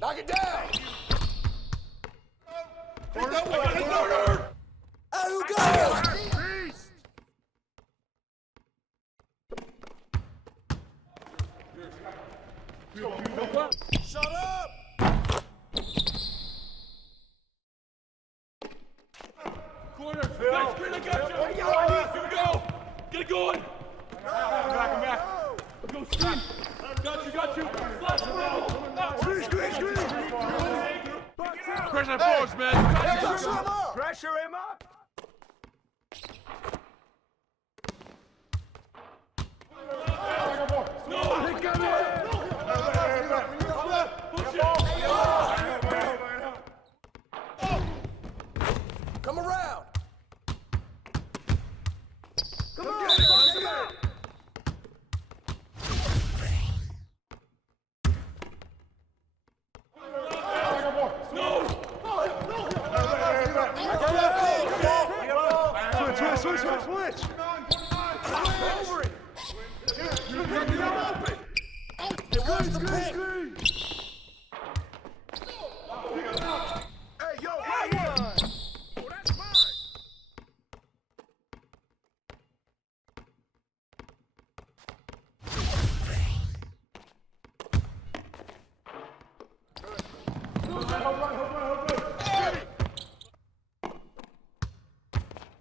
Knock it down! Out who goes? Shut up! Corner, Phil. Next screen, I got you. Here we go. Get it going. Back. Go screen. Got you. Flash the ball. Screen! Pressure force, man. Pressure him up! No. He got it! Push it. Come around! Come on! No. Switch! Over it! Hey, where's the pick? Hey, yo, right here! Oh, that's mine!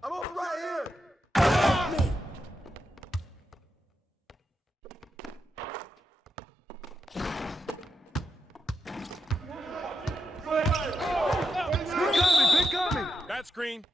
I'm over right here! Big coming! That screen.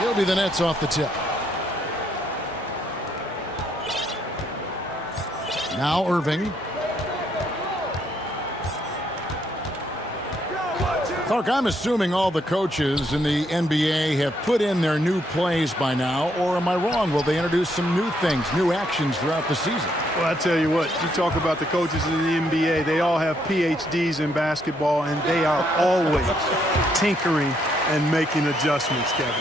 He'll be the Nets off the tip. Now Irving. Clark, I'm assuming all the coaches in the NBA have put in their new plays by now, or am I wrong? Will they introduce some new things, new actions throughout the season? Well, I tell you what, you talk about the coaches in the NBA, they all have PhDs in basketball, and they are always tinkering and making adjustments, Kevin.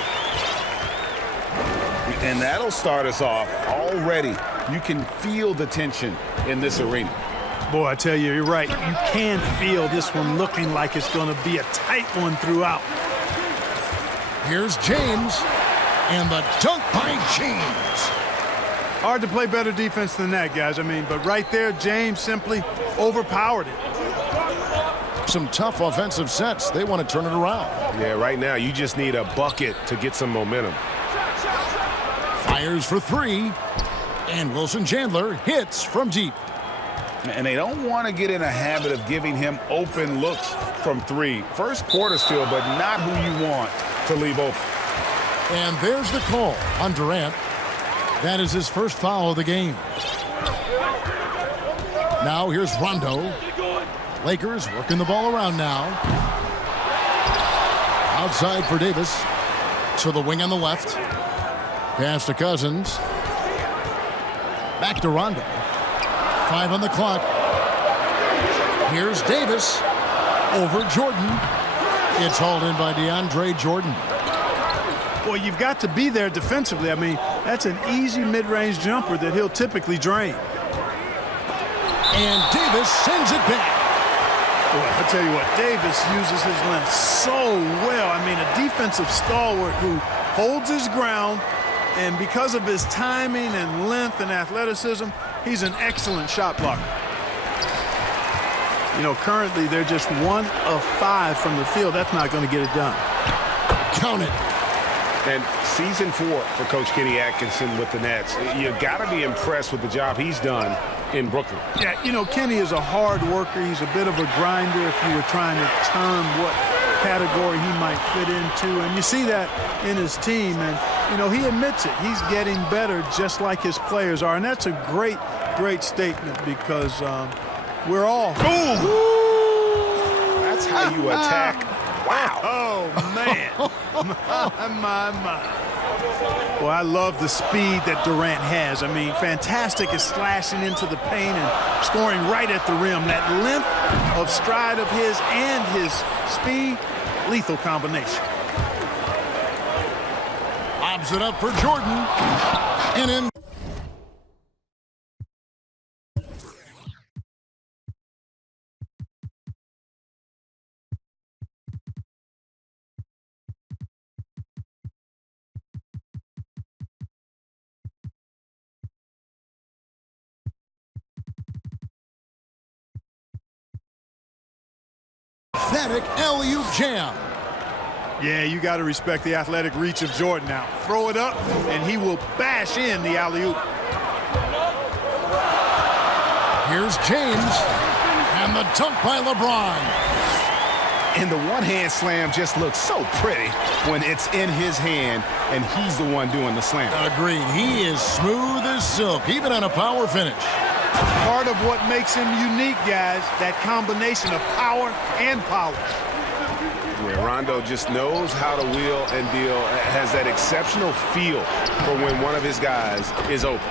And that'll start us off already. You can feel the tension in this arena. Boy, I tell you, you're right. You can feel this one looking like it's going to be a tight one throughout. Here's James, and the dunk by James. Hard to play better defense than that, guys. I mean, but right there, James simply overpowered it. Some tough offensive sets. They want to turn it around. Yeah, right now, you just need a bucket to get some momentum. Fires for three, and Wilson Chandler hits from deep. And they don't want to get in a habit of giving him open looks from three. First quarter still, but not who you want to leave open. And there's the call on Durant. That is his first foul of the game. Now here's Rondo. Lakers working the ball around now. Outside for Davis. To the wing on the left. Pass to Cousins. Back to Rondo. 5 on the clock. Here's Davis over Jordan. It's hauled in by DeAndre Jordan. Well, you've got to be there defensively. I mean, that's an easy mid-range jumper that he'll typically drain. And Davis sends it back. Boy, I tell you what, Davis uses his length so well. I mean, a defensive stalwart who holds his ground, and because of his timing and length and athleticism, he's an excellent shot blocker. You know, currently they're just 1 of 5 from the field. That's not going to get it done. Count it. And season 4 for Coach Kenny Atkinson with the Nets. You got to be impressed with the job he's done in Brooklyn. Yeah, you know, Kenny is a hard worker. He's a bit of a grinder if you were trying to term what category he might fit into. And you see that in his team. And, you know, he admits it. He's getting better just like his players are. And that's a great, great statement because we're all... Boom! That's how you attack. Wow. Oh, man. my. Well, I love the speed that Durant has. I mean, fantastic at slashing into the paint and scoring right at the rim. That length of stride of his and his speed, lethal combination. Lobs it up for Jordan. And in. Pathetic alley-oop jam. Yeah, you got to respect the athletic reach of Jordan now. Throw it up, and he will bash in the alley-oop. Here's James, and the dunk by LeBron. And the one-hand slam just looks so pretty when it's in his hand, and he's the one doing the slam. Agreed. He is smooth as silk, even on a power finish. Part of what makes him unique, guys, that combination of power and polish. Yeah, Rondo just knows how to wheel and deal, has that exceptional feel for when one of his guys is open.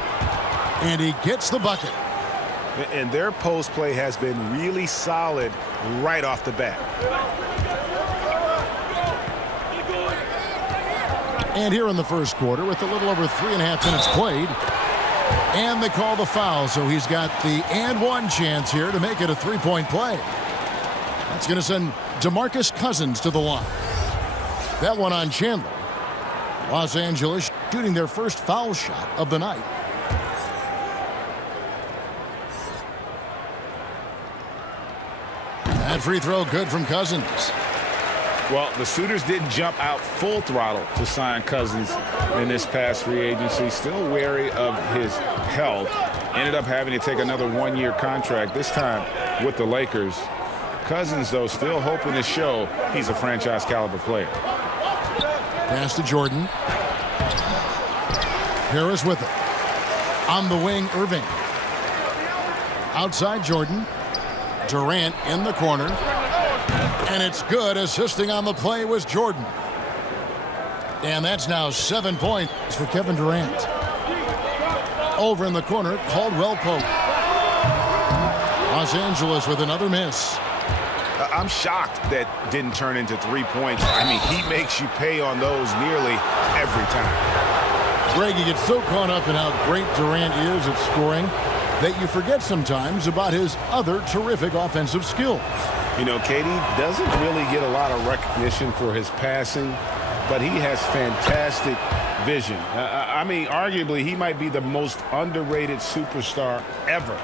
And he gets the bucket. And their post play has been really solid right off the bat. And here in the first quarter, with a little over 3.5 minutes played, and they call the foul, so he's got the and one chance here to make it a three-point play. That's going to send DeMarcus Cousins to the line. That one on Chandler. Los Angeles shooting their first foul shot of the night. That free throw good from Cousins. Well, the suitors didn't jump out full throttle to sign Cousins in this past free agency. Still wary of his health. Ended up having to take another one-year contract, this time with the Lakers. Cousins, though, still hoping to show he's a franchise-caliber player. Pass to Jordan. Harris with it. On the wing, Irving. Outside Jordan. Durant in the corner. And it's good. Assisting on the play was Jordan. And that's now 7 points for Kevin Durant. Over in the corner, Caldwell Pope. Los Angeles with another miss. I'm shocked that didn't turn into 3 points. I mean, he makes you pay on those nearly every time. Greg, you get so caught up in how great Durant is at scoring that you forget sometimes about his other terrific offensive skill. You know, KD doesn't really get a lot of recognition for his passing, but he has fantastic vision. I mean, arguably, he might be the most underrated superstar ever.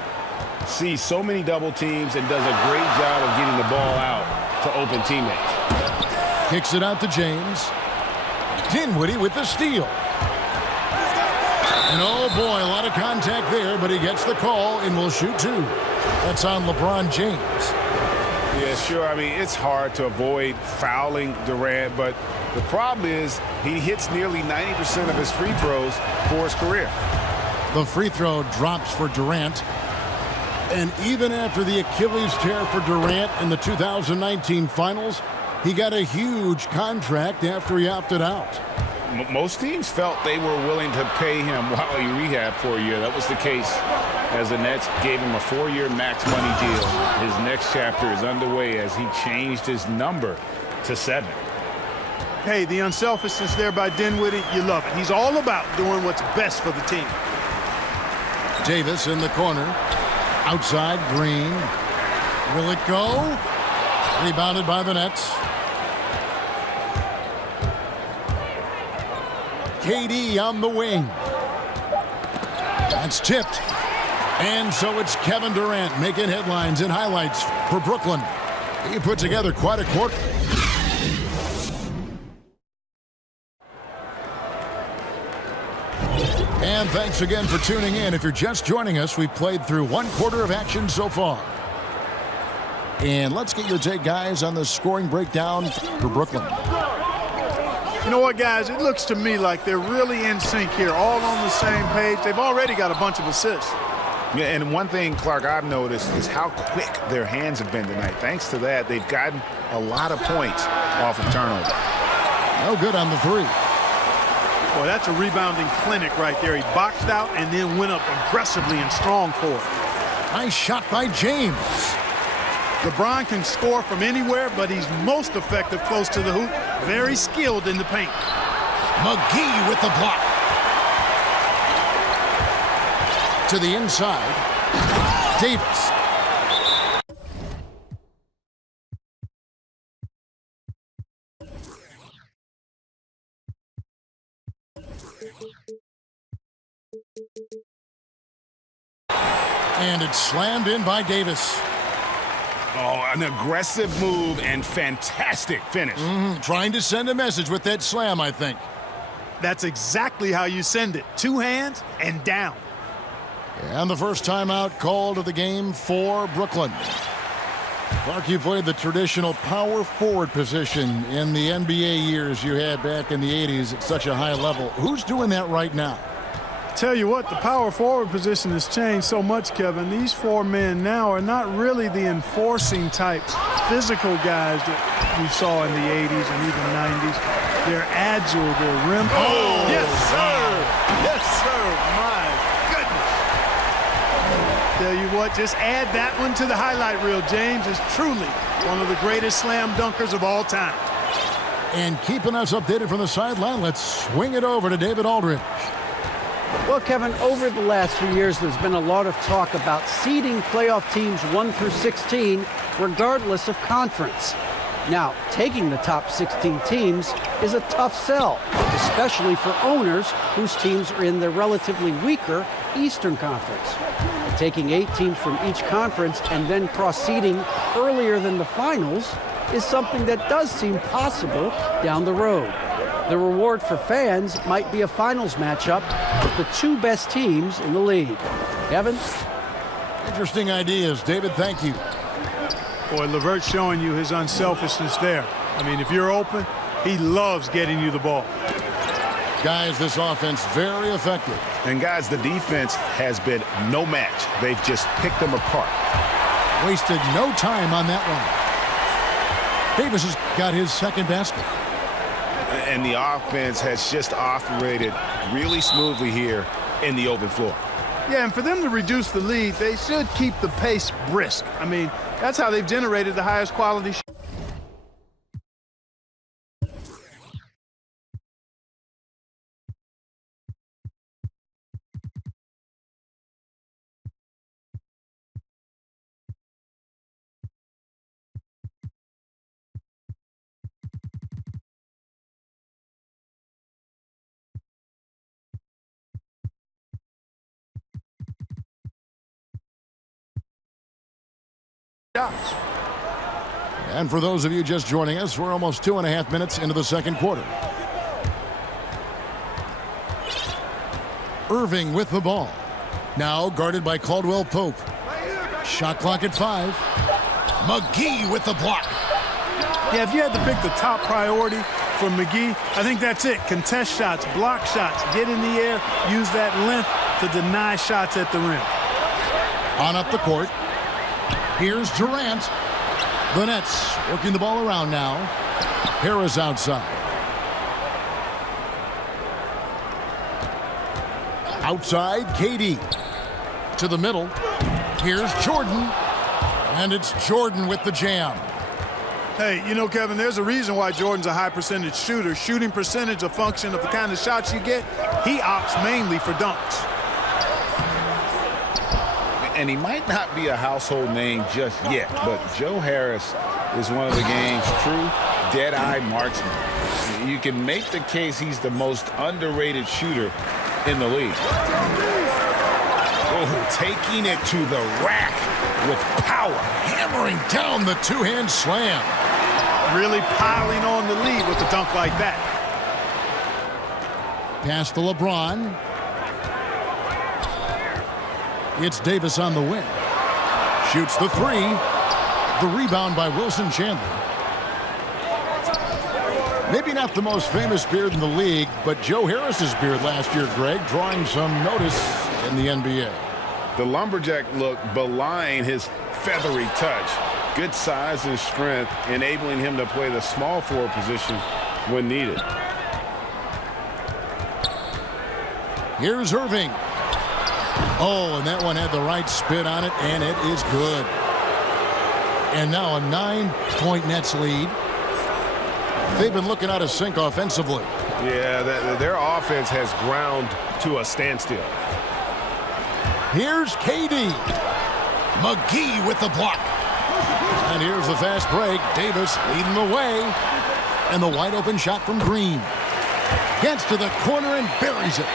Sees so many double teams and does a great job of getting the ball out to open teammates. Kicks it out to James. Dinwiddie with the steal. And oh boy, a lot of contact there, but he gets the call and will shoot two. That's on LeBron James. Yeah, sure. I mean, it's hard to avoid fouling Durant, but the problem is he hits nearly 90% of his free throws for his career. The free throw drops for Durant. And even after the Achilles tear for Durant in the 2019 finals, he got a huge contract after he opted out. Most teams felt they were willing to pay him while he rehabbed for a year. That was the case as the Nets gave him a 4-year max money deal. His next chapter is underway as he changed his number to 7. Hey, the unselfishness there by Dinwiddie, you love it. He's all about doing what's best for the team. Davis in the corner. Outside, Green. Will it go? Rebounded by the Nets. KD on the wing. That's tipped. And so it's Kevin Durant making headlines and highlights for Brooklyn. He put together quite a quarter. And thanks again for tuning in. If you're just joining us, we've played through 1 quarter of action so far. And let's get your take, guys, on the scoring breakdown for Brooklyn. You know what, guys? It looks to me like they're really in sync here, all on the same page. They've already got a bunch of assists. Yeah, and one thing, Clark, I've noticed is how quick their hands have been tonight. Thanks to that, they've gotten a lot of points off of turnover. No good on the three. Boy, that's a rebounding clinic right there. He boxed out and then went up aggressively and strong for it. Nice shot by James. LeBron can score from anywhere, but he's most effective close to the hoop. Very skilled in the paint. McGee with the block. To the inside. Davis. And it's slammed in by Davis. Oh, an aggressive move and fantastic finish. Trying to send a message with that slam, I think. That's exactly how you send it. 2 hands and down. And the first timeout called of the game for Brooklyn. Clark, you played the traditional power forward position in the NBA years you had back in the 80s at such a high level. Who's doing that right now? Tell you what, the power forward position has changed so much, Kevin. These 4 men now are not really the enforcing type physical guys that we saw in the 80s and even 90s. They're agile, they're rim. Oh, yes, sir. Yes, sir. My goodness. Tell you what, just add that one to the highlight reel. James is truly one of the greatest slam dunkers of all time. And keeping us updated from the sideline, let's swing it over to David Aldridge. Well, Kevin, over the last few years, there's been a lot of talk about seeding playoff teams 1 through 16, regardless of conference. Now, taking the top 16 teams is a tough sell, especially for owners whose teams are in the relatively weaker Eastern Conference. Taking 8 teams from each conference and then cross-seeding earlier than the finals is something that does seem possible down the road. The reward for fans might be a finals matchup with the 2 best teams in the league. Kevin? Interesting ideas. David, thank you. Boy, LeVert's showing you his unselfishness there. I mean, if you're open, he loves getting you the ball. Guys, this offense very effective. And guys, the defense has been no match. They've just picked them apart. Wasted no time on that one. Davis has got his second basket. And the offense has just operated really smoothly here in the open floor. Yeah, and for them to reduce the lead, they should keep the pace brisk. I mean, that's how they've generated the highest quality shots. And for those of you just joining us, we're almost 2.5 minutes into the second quarter. Irving with the ball. Now guarded by Caldwell Pope. Shot clock at 5. McGee with the block. Yeah, if you had to pick the top priority for McGee, I think that's it. Contest shots, block shots, get in the air, use that length to deny shots at the rim. On up the court. Here's Durant. The Nets working the ball around now. Harris outside. Outside, KD. To the middle. Here's Jordan. And it's Jordan with the jam. Hey, you know, Kevin, there's a reason why Jordan's a high percentage shooter. Shooting percentage a function of the kind of shots you get. He opts mainly for dunks. And he might not be a household name just yet, but Joe Harris is one of the game's true dead-eye marksmen. You can make the case he's the most underrated shooter in the league. Oh, taking it to the rack with power. Hammering down the two-hand slam. Really piling on the lead with a dunk like that. Pass to LeBron. It's Davis on the wing. Shoots the 3. The rebound by Wilson Chandler. Maybe not the most famous beard in the league, but Joe Harris's beard last year, Greg, drawing some notice in the NBA. The lumberjack look belying his feathery touch. Good size and strength, enabling him to play the small forward position when needed. Here's Irving. Oh, and that one had the right spin on it, and it is good. And now a 9-point Nets lead. They've been looking out of sync offensively. Yeah, their offense has ground to a standstill. Here's KD. McGee with the block. And here's the fast break. Davis leading the way. And the wide open shot from Green. Gets to the corner and buries it.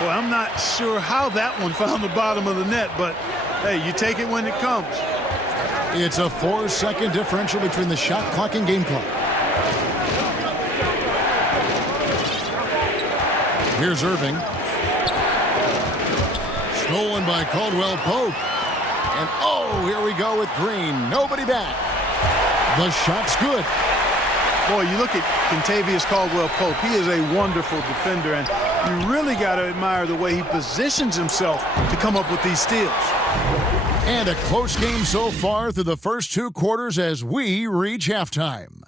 Well, I'm not sure how that one found the bottom of the net, but hey, you take it when it comes. It's a 4-second differential between the shot clock and game clock. Here's Irving. Stolen by Caldwell Pope. And oh, here we go with Green. Nobody back. The shot's good. Boy, you look at Kentavious Caldwell-Pope. He is a wonderful defender, and you really got to admire the way he positions himself to come up with these steals. And a close game so far through the first 2 quarters as we reach halftime.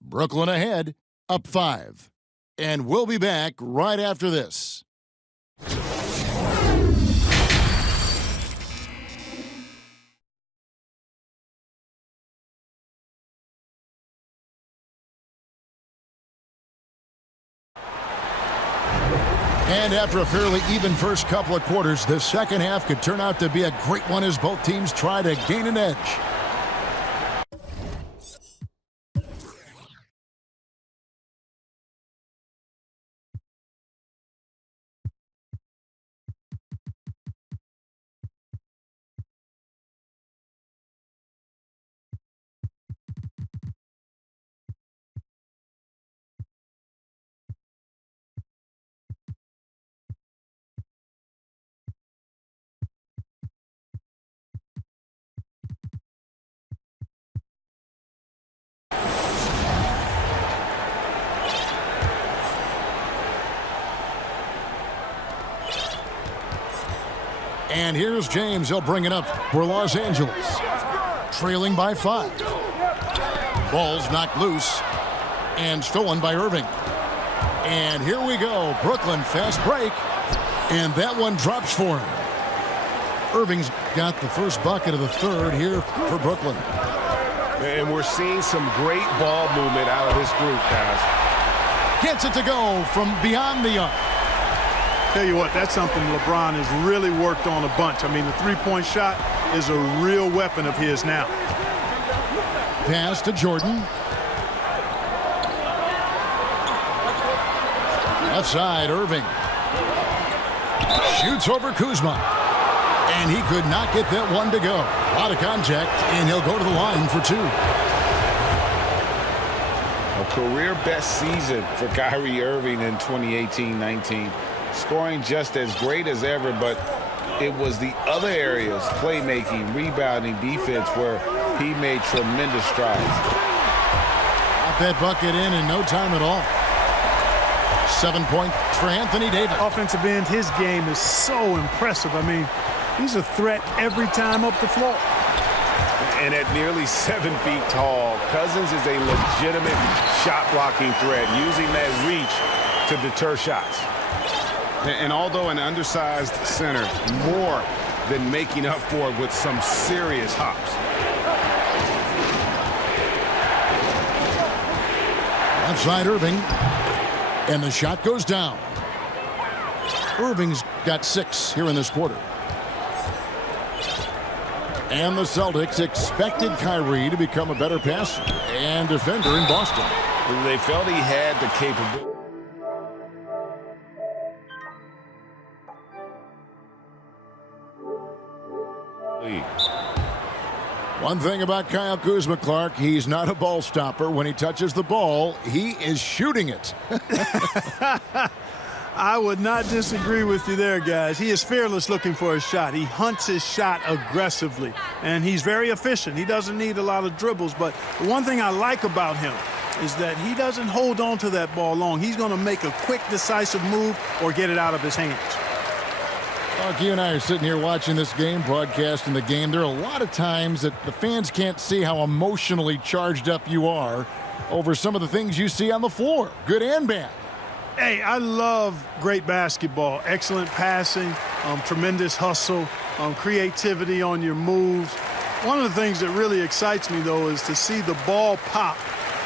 Brooklyn ahead, up 5. And we'll be back right after this. And after a fairly even first couple of quarters, the second half could turn out to be a great one as both teams try to gain an edge. And here's James. He'll bring it up for Los Angeles. Trailing by 5. Ball's knocked loose and stolen by Irving. And here we go. Brooklyn fast break. And that one drops for him. Irving's got the first bucket of the third here for Brooklyn. And we're seeing some great ball movement out of this group, guys. Gets it to go from beyond the arc. Tell you what, that's something LeBron has really worked on a bunch. I mean, the three-point shot is a real weapon of his now. Pass to Jordan. Left side, Irving. Shoots over Kuzma. And he could not get that one to go. A lot of contact, and he'll go to the line for 2. A career best season for Kyrie Irving in 2018-19. Scoring just as great as ever, but it was the other areas, playmaking, rebounding, defense, where he made tremendous strides. Got that bucket in no time at all. 7 points for Anthony Davis. Offensive end, his game is so impressive. I mean, he's a threat every time up the floor. And at nearly 7 feet tall, Cousins is a legitimate shot-blocking threat, using that reach to deter shots. And although an undersized center, more than making up for it with some serious hops. Left side, Irving. And the shot goes down. Irving's got 6 here in this quarter. And the Celtics expected Kyrie to become a better passer and defender in Boston. They felt he had the capability. One thing about Kyle Kuzma, Clark, he's not a ball stopper. When he touches the ball, he is shooting it. I would not disagree with you there, guys. He is fearless looking for a shot. He hunts his shot aggressively, and he's very efficient. He doesn't need a lot of dribbles, but the one thing I like about him is that he doesn't hold on to that ball long. He's going to make a quick, decisive move or get it out of his hands. Clark, you and I are sitting here watching this game, broadcasting the game. There are a lot of times that the fans can't see how emotionally charged up you are over some of the things you see on the floor, good and bad. Hey, I love great basketball. Excellent passing, tremendous hustle, creativity on your moves. One of the things that really excites me, though, is to see the ball pop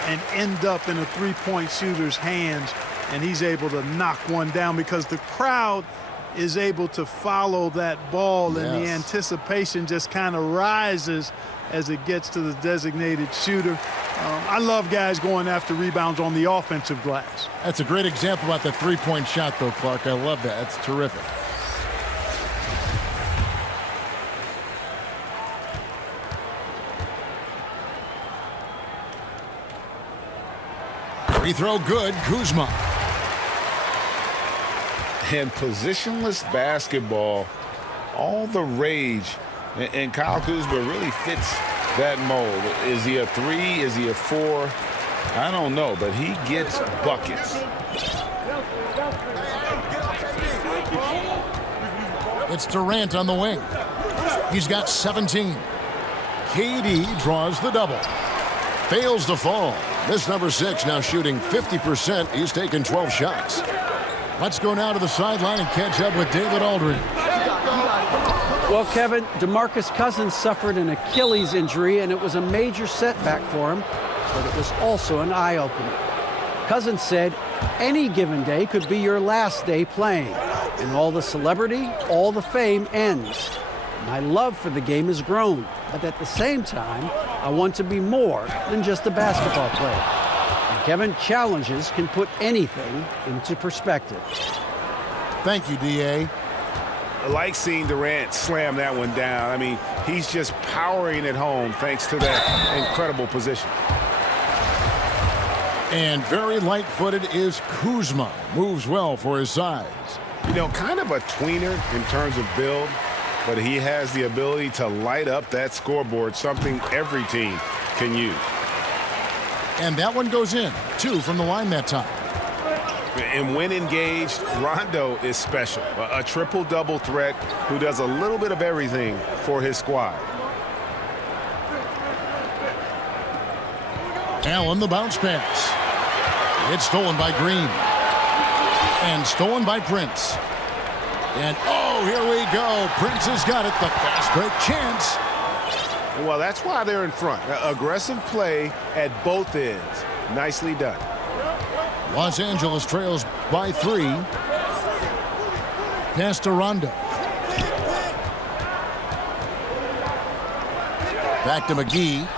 and end up in a three-point shooter's hands, and he's able to knock one down because the crowd is able to follow that ball, and the anticipation just kind of rises as it gets to the designated shooter. I love guys going after rebounds on the offensive glass. That's a great example about the three-point shot, though, Clark. I love that. That's terrific. Free throw good, Kuzma. And positionless basketball, all the rage, and Kyle Kuzma really fits that mold. Is he a 3? Is he a 4? I don't know, but he gets buckets. It's Durant on the wing. He's got 17. KD draws the double. Fails to fall. This number 6 now shooting 50%. He's taken 12 shots. Let's go now to the sideline and catch up with David Aldridge. Well, Kevin, DeMarcus Cousins suffered an Achilles injury, and it was a major setback for him, but it was also an eye-opener. Cousins said, any given day could be your last day playing, and all the celebrity, all the fame ends. My love for the game has grown, but at the same time, I want to be more than just a basketball player. And Kevin, challenges can put anything into perspective. Thank you, D.A. I like seeing Durant slam that one down. I mean, he's just powering it home thanks to that incredible position. And very light-footed is Kuzma. Moves well for his size. You know, kind of a tweener in terms of build, but he has the ability to light up that scoreboard, something every team can use. And that one goes in. 2 from the line that time. And when engaged, Rondo is special. A triple-double threat who does a little bit of everything for his squad. Allen, the bounce pass. It's stolen by Green. And stolen by Prince. And, oh, here we go. Prince has got it. The fast break chance. Well, that's why they're in front. Aggressive play at both ends. Nicely done. Los Angeles trails by 3. Pass to Rondo. Back to McGee.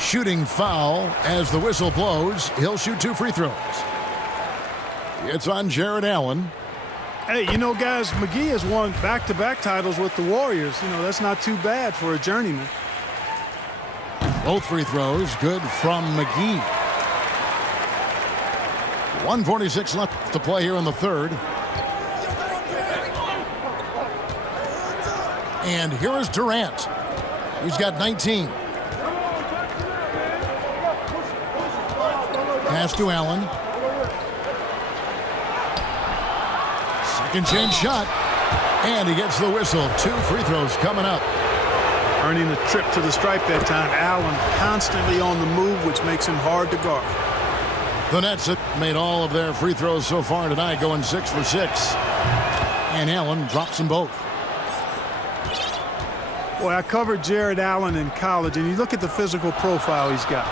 Shooting foul as the whistle blows. He'll shoot 2 free throws. It's on Jared Allen. Hey, you know, guys, McGee has won back-to-back titles with the Warriors. You know, that's not too bad for a journeyman. Both free throws good from McGee. 1:46 left to play here in the third. And here is Durant. He's got 19. Pass to Allen. Second chance shot. And he gets the whistle. 2 free throws coming up. Earning a trip to the stripe that time. Allen constantly on the move, which makes him hard to guard. The Nets have made all of their free throws so far tonight, going 6 for 6. And Allen drops them both. Boy, I covered Jared Allen in college, and you look at the physical profile he's got.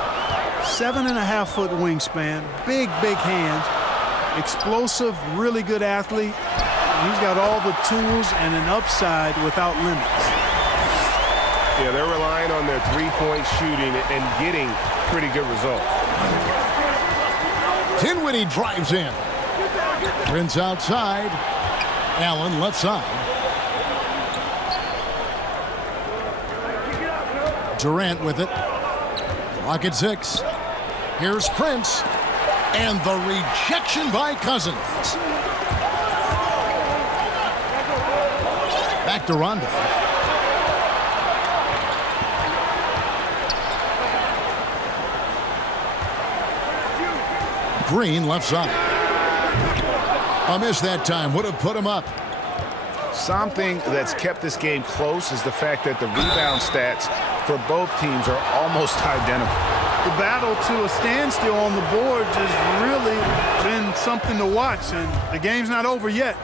7.5-foot wingspan, big hands, explosive, really good athlete. He's got all the tools and an upside without limits. Yeah, they're relying on their three-point shooting and getting pretty good results. Dinwiddie drives in. Prince outside. Allen left side. Durant with it. Clock at 6. Here's Prince. And the rejection by Cousins. Back to Rondo. Green left side. A miss that time. Would have put him up. Something that's kept this game close is the fact that the rebound stats for both teams are almost identical. The battle to a standstill on the boards has really been something to watch, and the game's not over yet.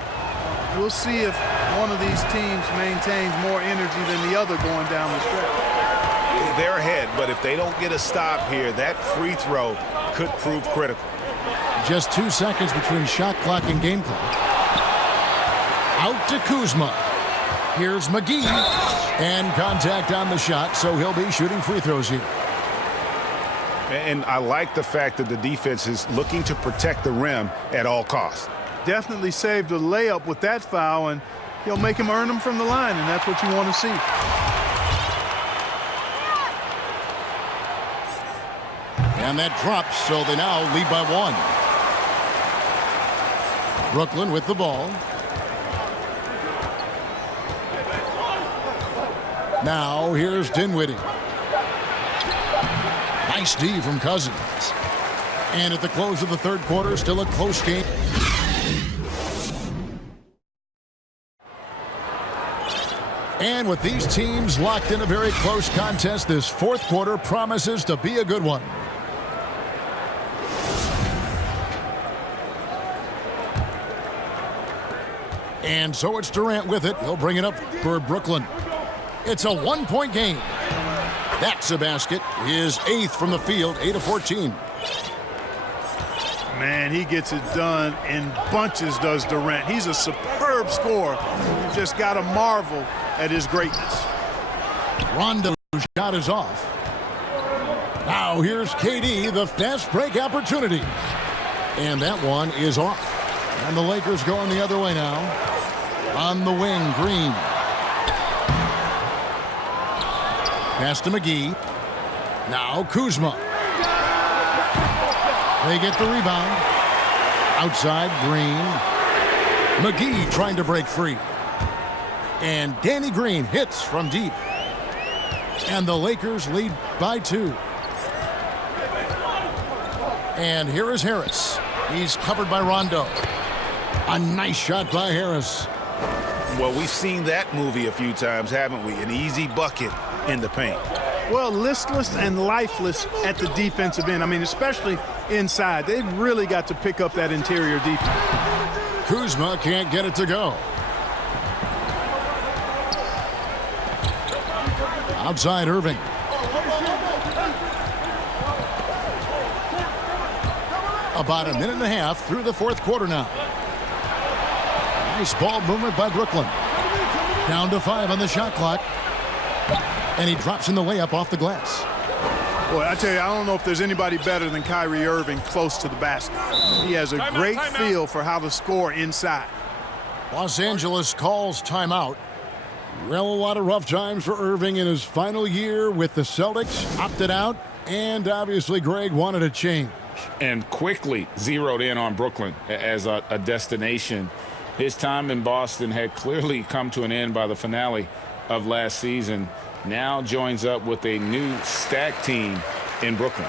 We'll see if one of these teams maintains more energy than the other going down the stretch. They're ahead, but if they don't get a stop here, that free throw could prove critical. Just 2 seconds between shot clock and game clock. Out to Kuzma. Here's McGee. And contact on the shot, so he'll be shooting free throws here. And I like the fact that the defense is looking to protect the rim at all costs. Definitely saved a layup with that foul, and he'll make him earn them from the line, and that's what you want to see. And that drops, so they now lead by 1. Brooklyn with the ball. Now here's Dinwiddie. Nice D from Cousins. And at the close of the third quarter, still a close game. And with these teams locked in a very close contest, this fourth quarter promises to be a good one. And so it's Durant with it. He'll bring it up for Brooklyn. It's a 1-point game. That's a basket. His 8th from the field, 8 of 14. Man, he gets it done in bunches, does Durant. He's a superb scorer. You just got to marvel at his greatness. Rondo's shot is off. Now here's KD, the fast break opportunity. And that one is off. And the Lakers going the other way now. On the wing, Green. Pass to McGee. Now Kuzma. They get the rebound. Outside, Green. McGee trying to break free. And Danny Green hits from deep. And the Lakers lead by 2. And here is Harris. He's covered by Rondo. A nice shot by Harris. Well, we've seen that movie a few times, haven't we? An easy bucket in the paint. Well, listless and lifeless at the defensive end. I mean, especially inside. They've really got to pick up that interior defense. Kuzma can't get it to go. Outside Irving. About a minute and a half through the fourth quarter now. Nice ball movement by Brooklyn. Down to 5 on the shot clock. And he drops in the layup off the glass. Boy, I tell you, I don't know if there's anybody better than Kyrie Irving close to the basket. He has a great feel for how to score inside. Los Angeles calls timeout. Well, a lot of rough times for Irving in his final year with the Celtics. Opted out, and obviously Greg wanted a change. And quickly zeroed in on Brooklyn as a destination. His time in Boston had clearly come to an end by the finale of last season. Now joins up with a new stacked team in Brooklyn.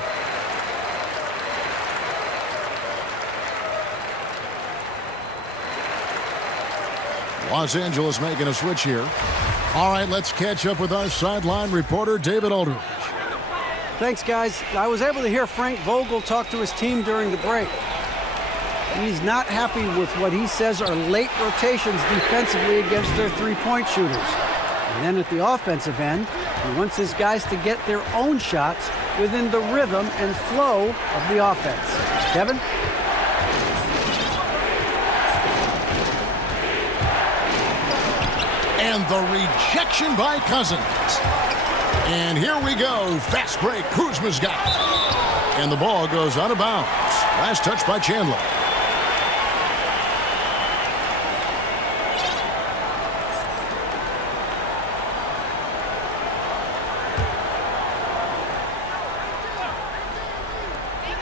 Los Angeles making a switch here. All right, let's catch up with our sideline reporter, David Aldridge. Thanks, guys. I was able to hear Frank Vogel talk to his team during the break. He's not happy with what he says are late rotations defensively against their three-point shooters. And then at the offensive end, he wants his guys to get their own shots within the rhythm and flow of the offense. Kevin? And the rejection by Cousins. And here we go. Fast break. Kuzma's got it. And the ball goes out of bounds. Last touch by Chandler.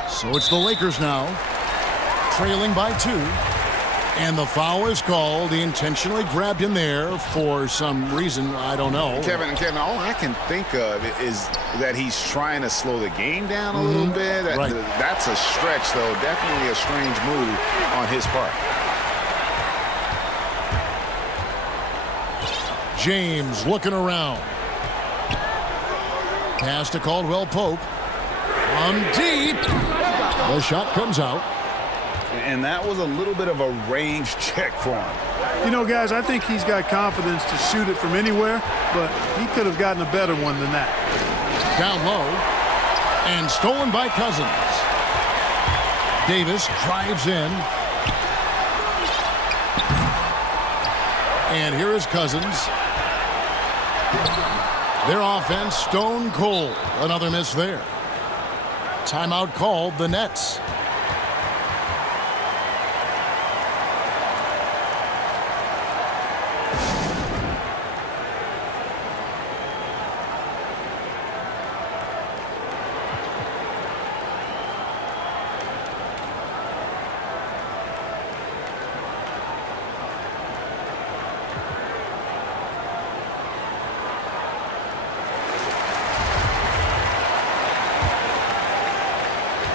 So it's the Lakers now, trailing by 2. And the foul is called. He intentionally grabbed him there for some reason. I don't know. Kevin, all I can think of is that he's trying to slow the game down a little bit. Right. That's a stretch, though. Definitely a strange move on his part. James looking around. Pass to Caldwell Pope. From deep. The shot comes out. And that was a little bit of a range check for him. You know, guys, I think he's got confidence to shoot it from anywhere, but he could have gotten a better one than that. Down low. And stolen by Cousins. Davis drives in. And here is Cousins. Their offense stone cold. Another miss there. Timeout called, the Nets.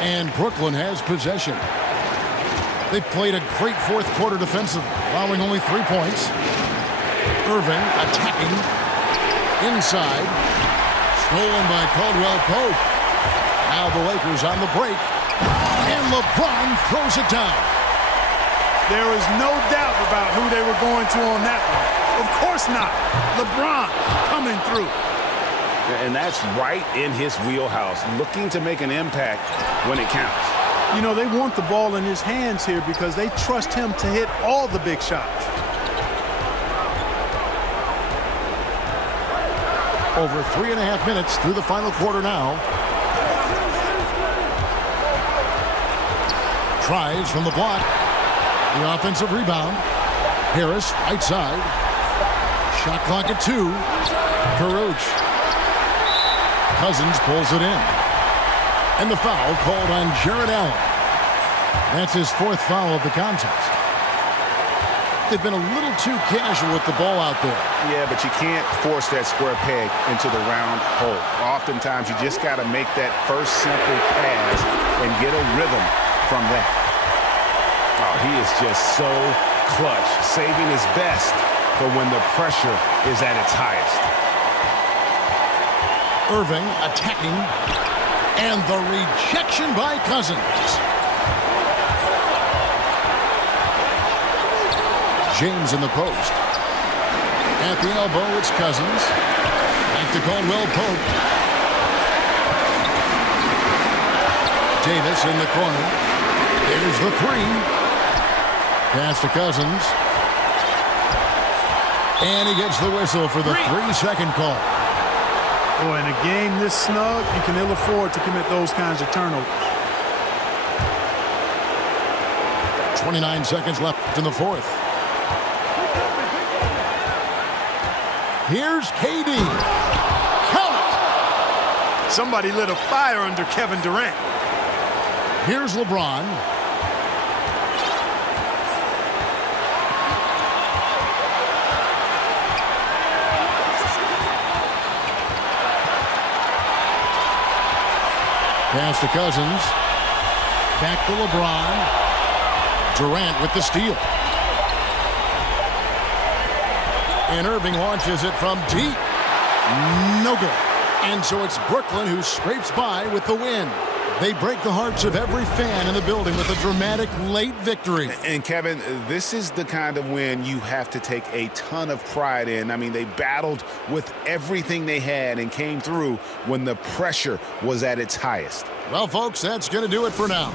And Brooklyn has possession. They played a great fourth quarter defensive, allowing only 3 points. Irving attacking inside. Stolen by Caldwell Pope. Now the Lakers on the break. And LeBron throws it down. There is no doubt about who they were going to on that one. Of course not. LeBron coming through. And that's right in his wheelhouse, looking to make an impact when it counts. You know, they want the ball in his hands here because they trust him to hit all the big shots. Over 3.5 minutes through the final quarter now. Tries from the block. The offensive rebound. Harris, right side. Shot clock at 2. Caruth. Cousins pulls it in. And the foul called on Jared Allen. That's his 4th foul of the contest. They've been a little too casual with the ball out there. Yeah, but you can't force that square peg into the round hole. Oftentimes, you just got to make that first simple pass and get a rhythm from that. Oh, he is just so clutch, saving his best for when the pressure is at its highest. Irving attacking, and the rejection by Cousins. James in the post. At the elbow, it's Cousins. Back to Caldwell Pope. Davis in the corner. There's the three. Pass to Cousins. And he gets the whistle for the 3-second call. Boy, in a game this snug, you can ill afford to commit those kinds of turnovers. 29 seconds left in the fourth. Here's KD. Count it! Somebody lit a fire under Kevin Durant. Here's LeBron. Pass to Cousins. Back to LeBron. Durant with the steal. And Irving launches it from deep. No good. And so it's Brooklyn who scrapes by with the win. They break the hearts of every fan in the building with a dramatic late victory. And Kevin, this is the kind of win you have to take a ton of pride in. I mean, they battled with everything they had and came through when the pressure was at its highest. Well, folks, that's going to do it for now.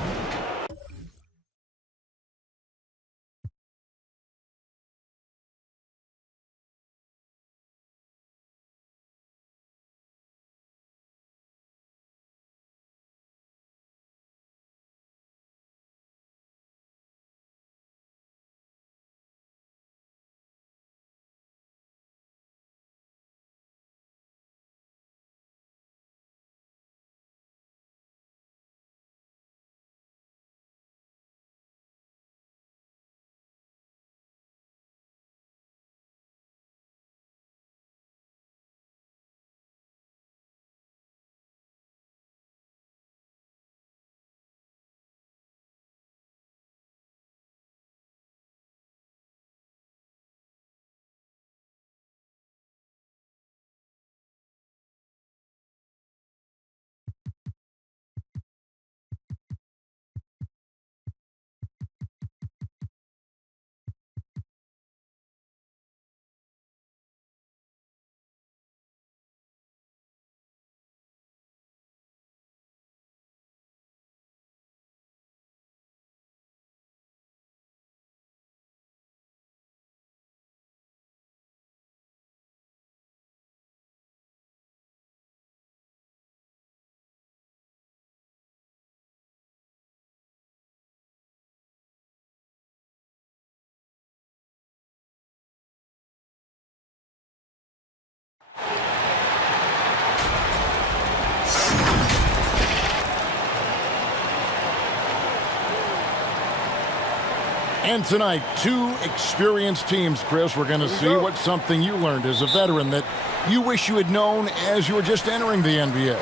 And tonight, two experienced teams, Chris. We're going to see what's something you learned as a veteran that you wish you had known as you were just entering the NBA.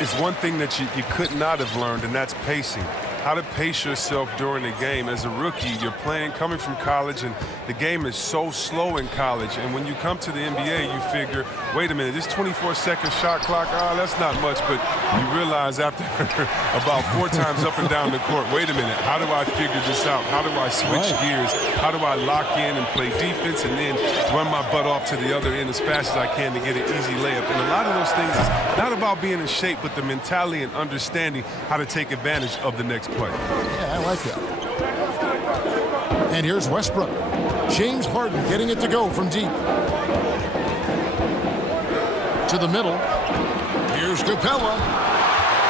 It's one thing that you could not have learned, and that's pacing. How to pace yourself during the game. As a rookie, you're coming from college, and the game is so slow in college. And when you come to the NBA, you figure, wait a minute, this 24-second shot clock, that's not much. But you realize after about 4 times up and down the court, wait a minute, how do I figure this out? How do I switch gears? How do I lock in and play defense and then run my butt off to the other end as fast as I can to get an easy layup? And a lot of those things is not about being in shape, but the mentality and understanding how to take advantage of the next play. Yeah, I like that. And here's Westbrook. James Harden getting it to go from deep. To the middle. Here's Capella.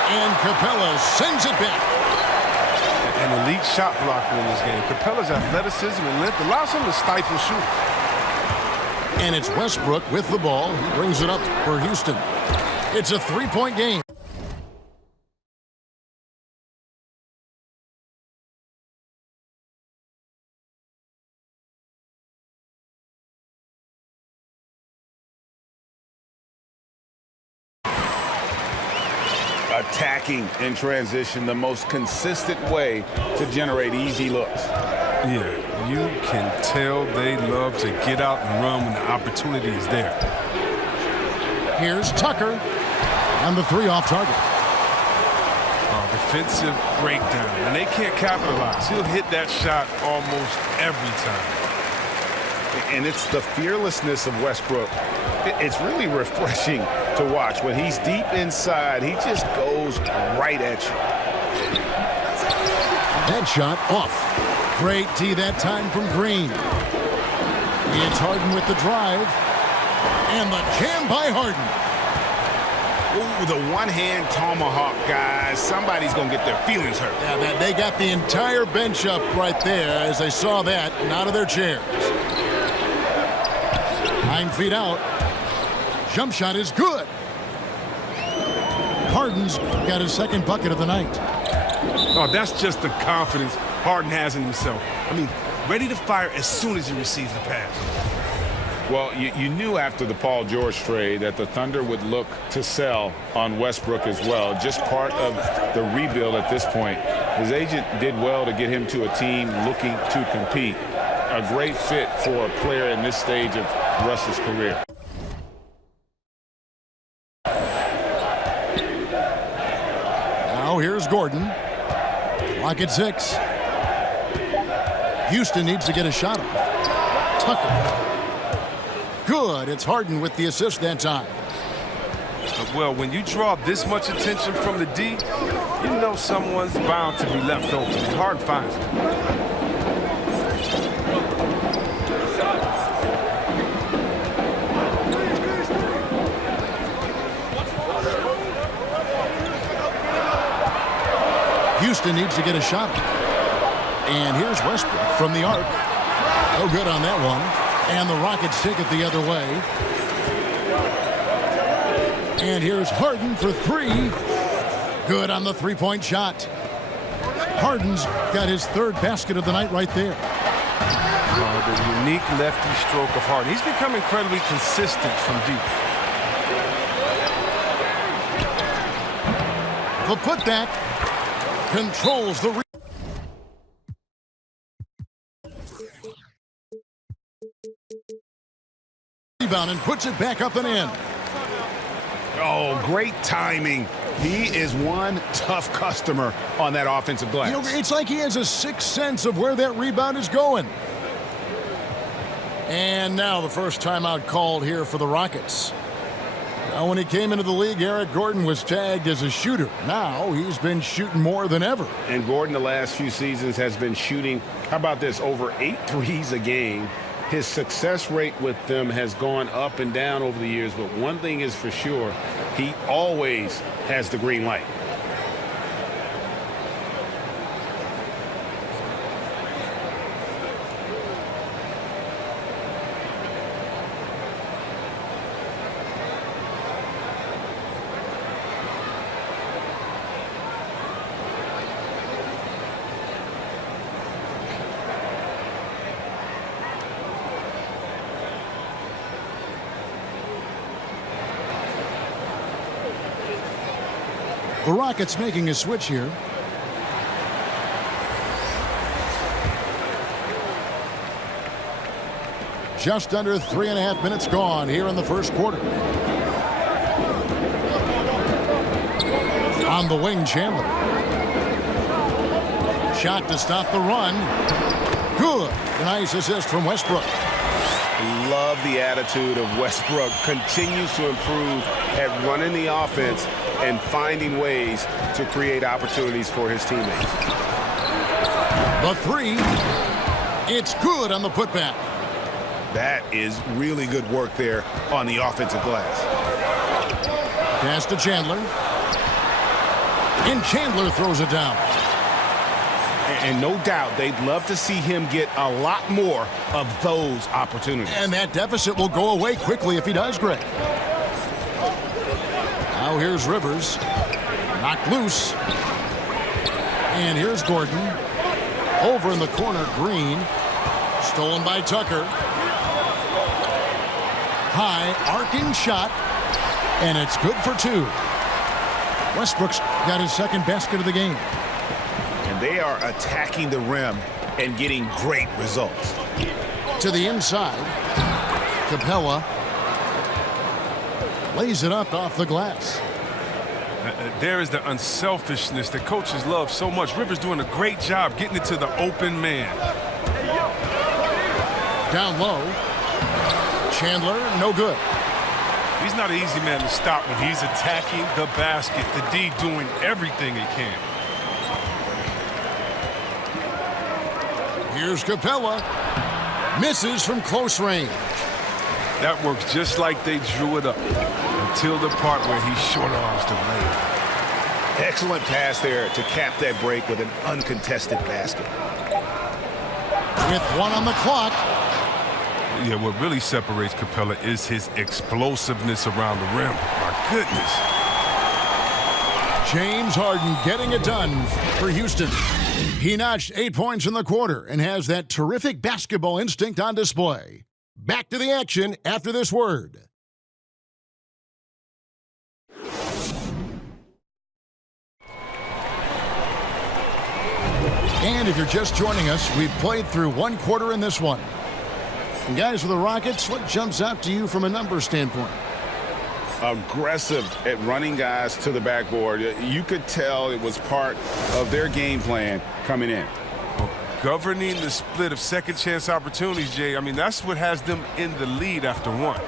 And Capella sends it back. An elite shot blocker in this game. Capella's athleticism and length allows him to stifle shooters. And it's Westbrook with the ball. He brings it up for Houston. It's a 3-point game. attacking in transition, the most consistent way to generate easy looks. Yeah, you can tell they love to get out and run when the opportunity is there. Here's Tucker, and the three off target. Defensive breakdown, and they can't capitalize. He'll hit that shot almost every time. And it's the fearlessness of Westbrook. It's really refreshing to watch. When he's deep inside, he just goes right at you. That shot off. Great tee that time from Green. It's Harden with the drive. And the jam by Harden. Ooh, the one-hand tomahawk, guys. Somebody's going to get their feelings hurt. Yeah, they got the entire bench up right there as they saw that and out of their chairs. 9 feet out. Jump shot is good. Harden's got his second bucket of the night. Oh, that's just the confidence Harden has in himself. I mean, ready to fire as soon as he receives the pass. Well, you knew after the Paul George trade that the Thunder would look to sell on Westbrook as well. Just part of the rebuild at this point. His agent did well to get him to a team looking to compete. A great fit for a player in this stage of Russ's career. Now here's Gordon. Clock at 6. Houston needs to get a shot off. Tucker. Good. It's Harden with the assist that time. Well, when you draw this much attention from the D, you know someone's bound to be left open. Harden finds it. Houston needs to get a shot off. And here's Westbrook from the arc. No good on that one. And the Rockets take it the other way. And here's Harden for 3. Good on the three-point shot. Harden's got his third basket of the night right there. The unique lefty stroke of Harden. He's become incredibly consistent from deep. The putback controls the rebound and puts it back up and in. Oh, great timing. He is one tough customer on that offensive glass. You know, it's like he has a sixth sense of where that rebound is going. And now the first timeout called here for the Rockets. Now, when he came into the league, Eric Gordon was tagged as a shooter. Now he's been shooting more than ever. And Gordon the last few seasons has been shooting, how about this, over 8 threes a game. His success rate with them has gone up and down over the years, but one thing is for sure, he always has the green light. The Rockets making a switch here. Just under 3.5 minutes gone here in the first quarter. On the wing, Chandler. Shot to stop the run. Good. A nice assist from Westbrook. Love the attitude of Westbrook. Continues to improve at running the offense and finding ways to create opportunities for his teammates. The three. It's good on the putback. That is really good work there on the offensive glass. Pass to Chandler. And Chandler throws it down. And no doubt they'd love to see him get a lot more of those opportunities. And that deficit will go away quickly if he does, Greg. Now here's Rivers. Knocked loose. And here's Gordon. Over in the corner, Green. Stolen by Tucker. High arcing shot. And it's good for 2. Westbrook's got his second basket of the game. And they are attacking the rim and getting great results. To the inside. Capella lays it up off the glass. There is the unselfishness that coaches love so much. Rivers doing a great job getting it to the open man. Down low. Chandler, no good. He's not an easy man to stop when he's attacking the basket. The D doing everything he can. Here's Capella. Misses from close range. That works just like they drew it up until the part where he short arms the layup. Excellent pass there to cap that break with an uncontested basket. With 1 on the clock. Yeah, what really separates Capella is his explosiveness around the rim. My goodness. James Harden getting it done for Houston. He notched 8 points in the quarter and has that terrific basketball instinct on display. Back to the action after this word. And if you're just joining us, we've played through 1 quarter in this one. And guys, for the Rockets, what jumps out to you from a numbers standpoint? Aggressive at running guys to the backboard. You could tell it was part of their game plan coming in. Governing the split of second chance opportunities, Jay, I mean, that's what has them in the lead after 1.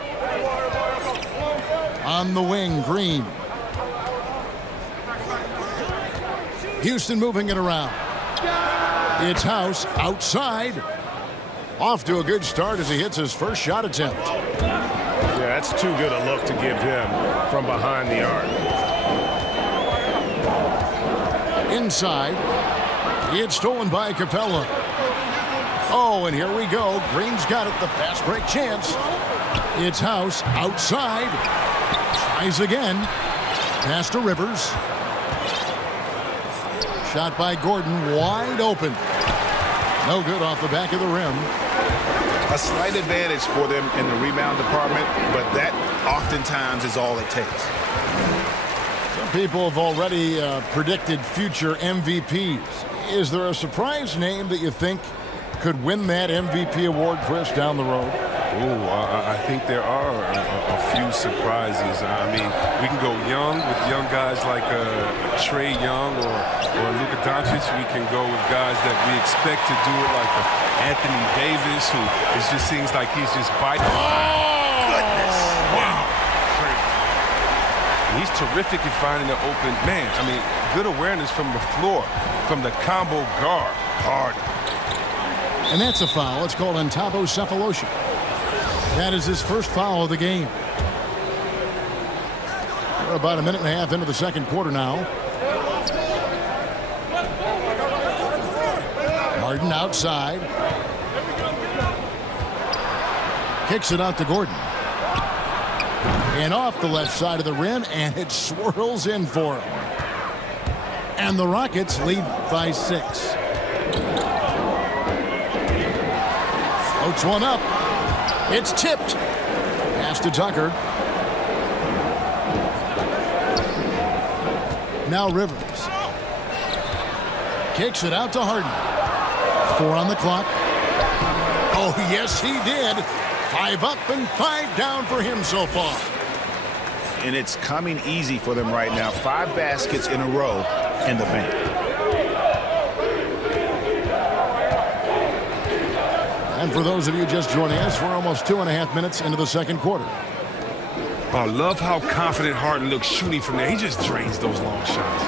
On the wing, Green. Houston moving it around. It's House outside. Off to a good start as he hits his first shot attempt. Yeah, that's too good a look to give him from behind the arc. Inside. It's stolen by Capella. Oh, and here we go. Green's got it. The fast break chance. It's House outside. Tries again. Pass to Rivers. Shot by Gordon. Wide open. No good off the back of the rim. A slight advantage for them in the rebound department, but that oftentimes is all it takes. Some people have already predicted future MVPs. Is there a surprise name that you think could win that MVP award, Chris, down the road? I think there are a few surprises. I mean, we can go young with young guys like Trae Young or Luka Doncic. We can go with guys that we expect to do it, like Anthony Davis, who it just seems like he's just biting. Goodness. Wow. He's terrific at finding the open man. I mean, good awareness from the floor, from the combo guard. Hard. And that's a foul. It's called entalavsmikey. That is his first foul of the game. We're about a minute and a half into the second quarter now. Harden outside. Kicks it out to Gordon. And off the left side of the rim, and it swirls in for him. And the Rockets lead by 6. Floats one up. It's tipped. Pass to Tucker. Now Rivers. Kicks it out to Harden. 4 on the clock. Oh, yes, he did. 5 up and 5 down for him so far. And it's coming easy for them right now. 5 baskets in a row in the paint. And for those of you just joining us, we're almost 2.5 minutes into the second quarter. I love how confident Harden looks shooting from there. He just drains those long shots.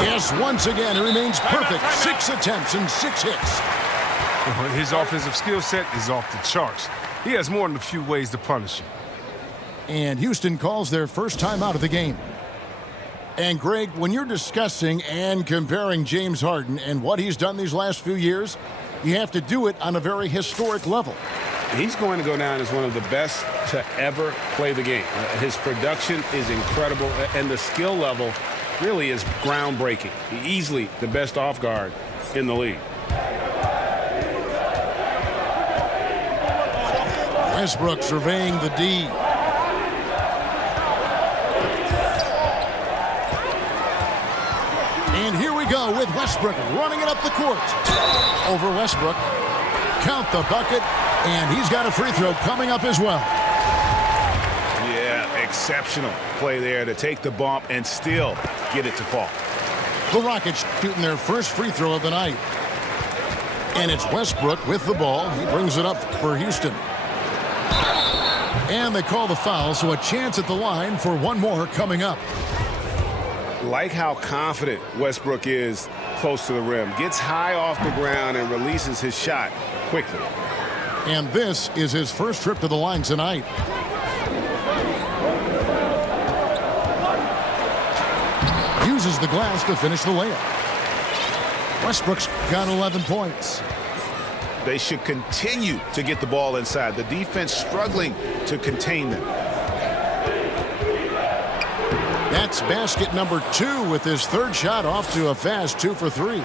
Yes, once again, it remains perfect. 6 attempts and 6 hits. His offensive skill set is off the charts. He has more than a few ways to punish you. And Houston calls their first time out of the game. And Greg, when you're discussing and comparing James Harden and what he's done these last few years, you have to do it on a very historic level. He's going to go down as one of the best to ever play the game. His production is incredible, and the skill level really is groundbreaking. Easily the best off guard in the league. Westbrook surveying the D. go with Westbrook running it up the court. Over Westbrook. Count the bucket, and he's got a free throw coming up as well. Yeah, exceptional play there to take the bump and still get it to fall. The Rockets shooting their first free throw of the night. And it's Westbrook with the ball. He brings it up for Houston. And they call the foul, so a chance at the line for one more coming up. Like how confident Westbrook is close to the rim. Gets high off the ground and releases his shot quickly. And this is his first trip to the line tonight. Uses the glass to finish the layup. Westbrook's got 11 points. They should continue to get the ball inside. The defense struggling to contain them. That's basket number 2 with his third shot off to a fast 2 for 3.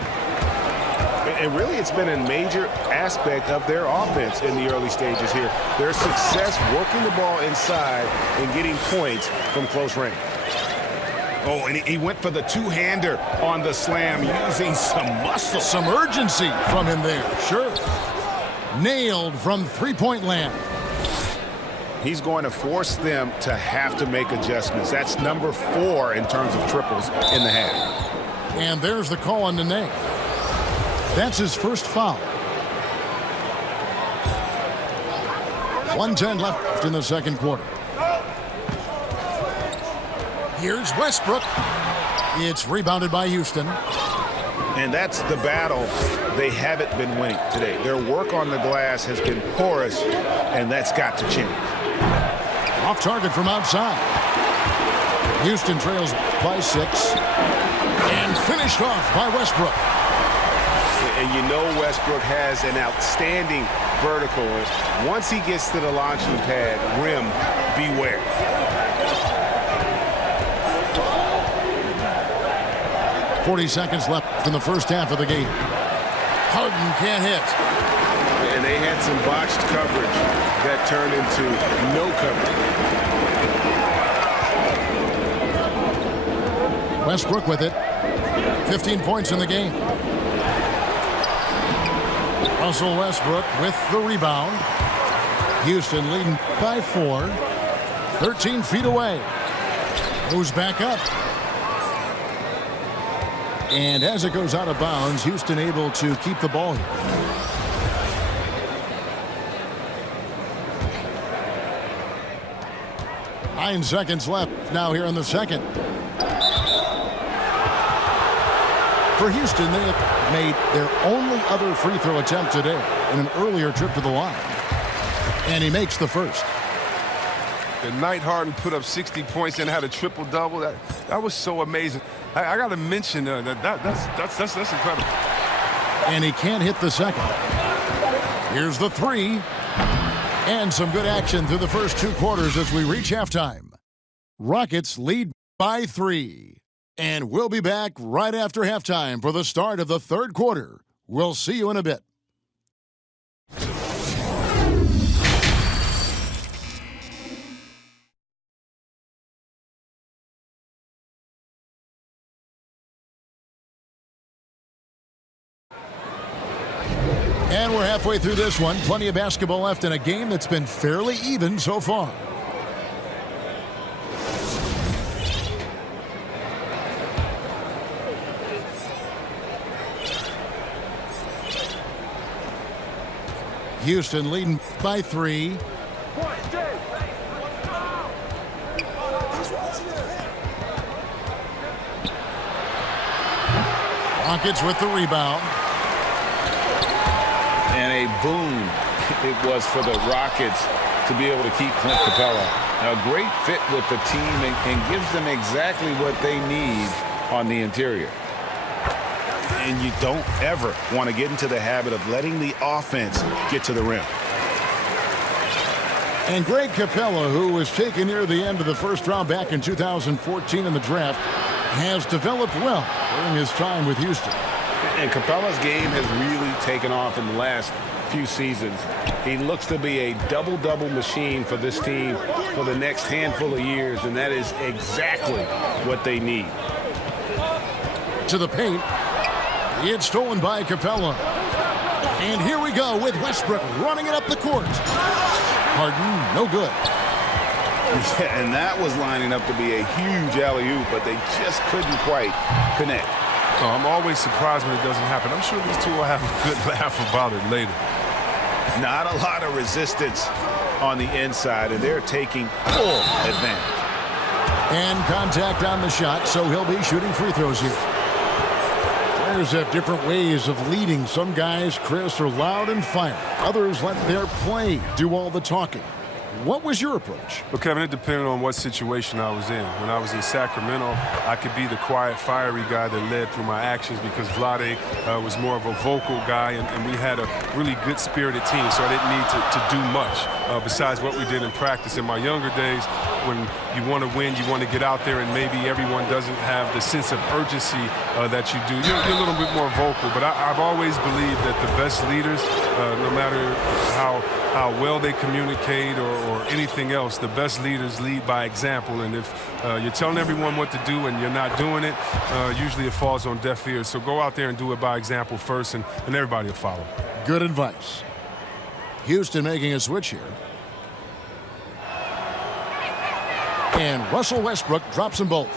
And really, it's been a major aspect of their offense in the early stages here. Their success working the ball inside and getting points from close range. Oh, and he went for the two-hander on the slam using some muscle. Some urgency from him there, sure. Nailed from three-point land. He's going to force them to have to make adjustments. That's number 4 in terms of triples in the half. And there's the call on Nene. That's his first foul. 1:10 left in the second quarter. Here's Westbrook. It's rebounded by Houston. And that's the battle they haven't been winning today. Their work on the glass has been porous, and that's got to change. Off target from outside. Houston trails by 6. And finished off by Westbrook. And you know Westbrook has an outstanding vertical. Once he gets to the launching pad, rim, beware. .40 seconds left in the first half of the game. Harden can't hit. And they had some botched coverage that turned into no coverage. Westbrook with it. 15 points in the game. Russell Westbrook with the rebound. Houston leading by 4. 13 feet away. Moves back up. And as it goes out of bounds, Houston able to keep the ball here. Nine seconds left now here in the second. For Houston, they have made their only other free throw attempt today in an earlier trip to the line. And he makes the first. The night Harden put up 60 points and had a triple-double, that was so amazing. I got to mention that's incredible. And he can't hit the second. Here's the 3. And some good action through the first 2 quarters as we reach halftime. Rockets lead by 3. And we'll be back right after halftime for the start of the third quarter. We'll see you in a bit. And we're halfway through this one. Plenty of basketball left in a game that's been fairly even so far. Houston leading by 3. Rockets with the rebound. And a boon it was for the Rockets to be able to keep Clint Capella. A great fit with the team and gives them exactly what they need on the interior. And you don't ever want to get into the habit of letting the offense get to the rim. And Greg Capella, who was taken near the end of the first round back in 2014 in the draft, has developed well during his time with Houston. And Capella's game has really taken off in the last few seasons. He looks to be a double-double machine for this team for the next handful of years, and that is exactly what they need. To the paint. It's stolen by Capella. And here we go with Westbrook running it up the court. Harden, no good. Yeah, and that was lining up to be a huge alley-oop, but they just couldn't quite connect. Oh, I'm always surprised when it doesn't happen. I'm sure these two will have a good laugh about it later. Not a lot of resistance on the inside, and they're taking full advantage. And contact on the shot, so he'll be shooting free throws here. Players have different ways of leading. Some guys, Chris, are loud and fiery. Others let their play do all the talking. What was your approach? Well, Kevin, it depended on what situation I was in. When I was in Sacramento, I could be the quiet, fiery guy that led through my actions because Vlade was more of a vocal guy, and we had a really good spirited team, so I didn't need to do much besides what we did in practice. In my younger days, when you want to win, you want to get out there, and maybe everyone doesn't have the sense of urgency that you do. You're a little bit more vocal, but I've always believed that the best leaders, no matter how well they communicate or anything else, the best leaders lead by example. And if you're telling everyone what to do and you're not doing it, usually it falls on deaf ears. So go out there and do it by example first, and everybody will follow. Good advice. Houston making a switch here. And Russell Westbrook drops them both.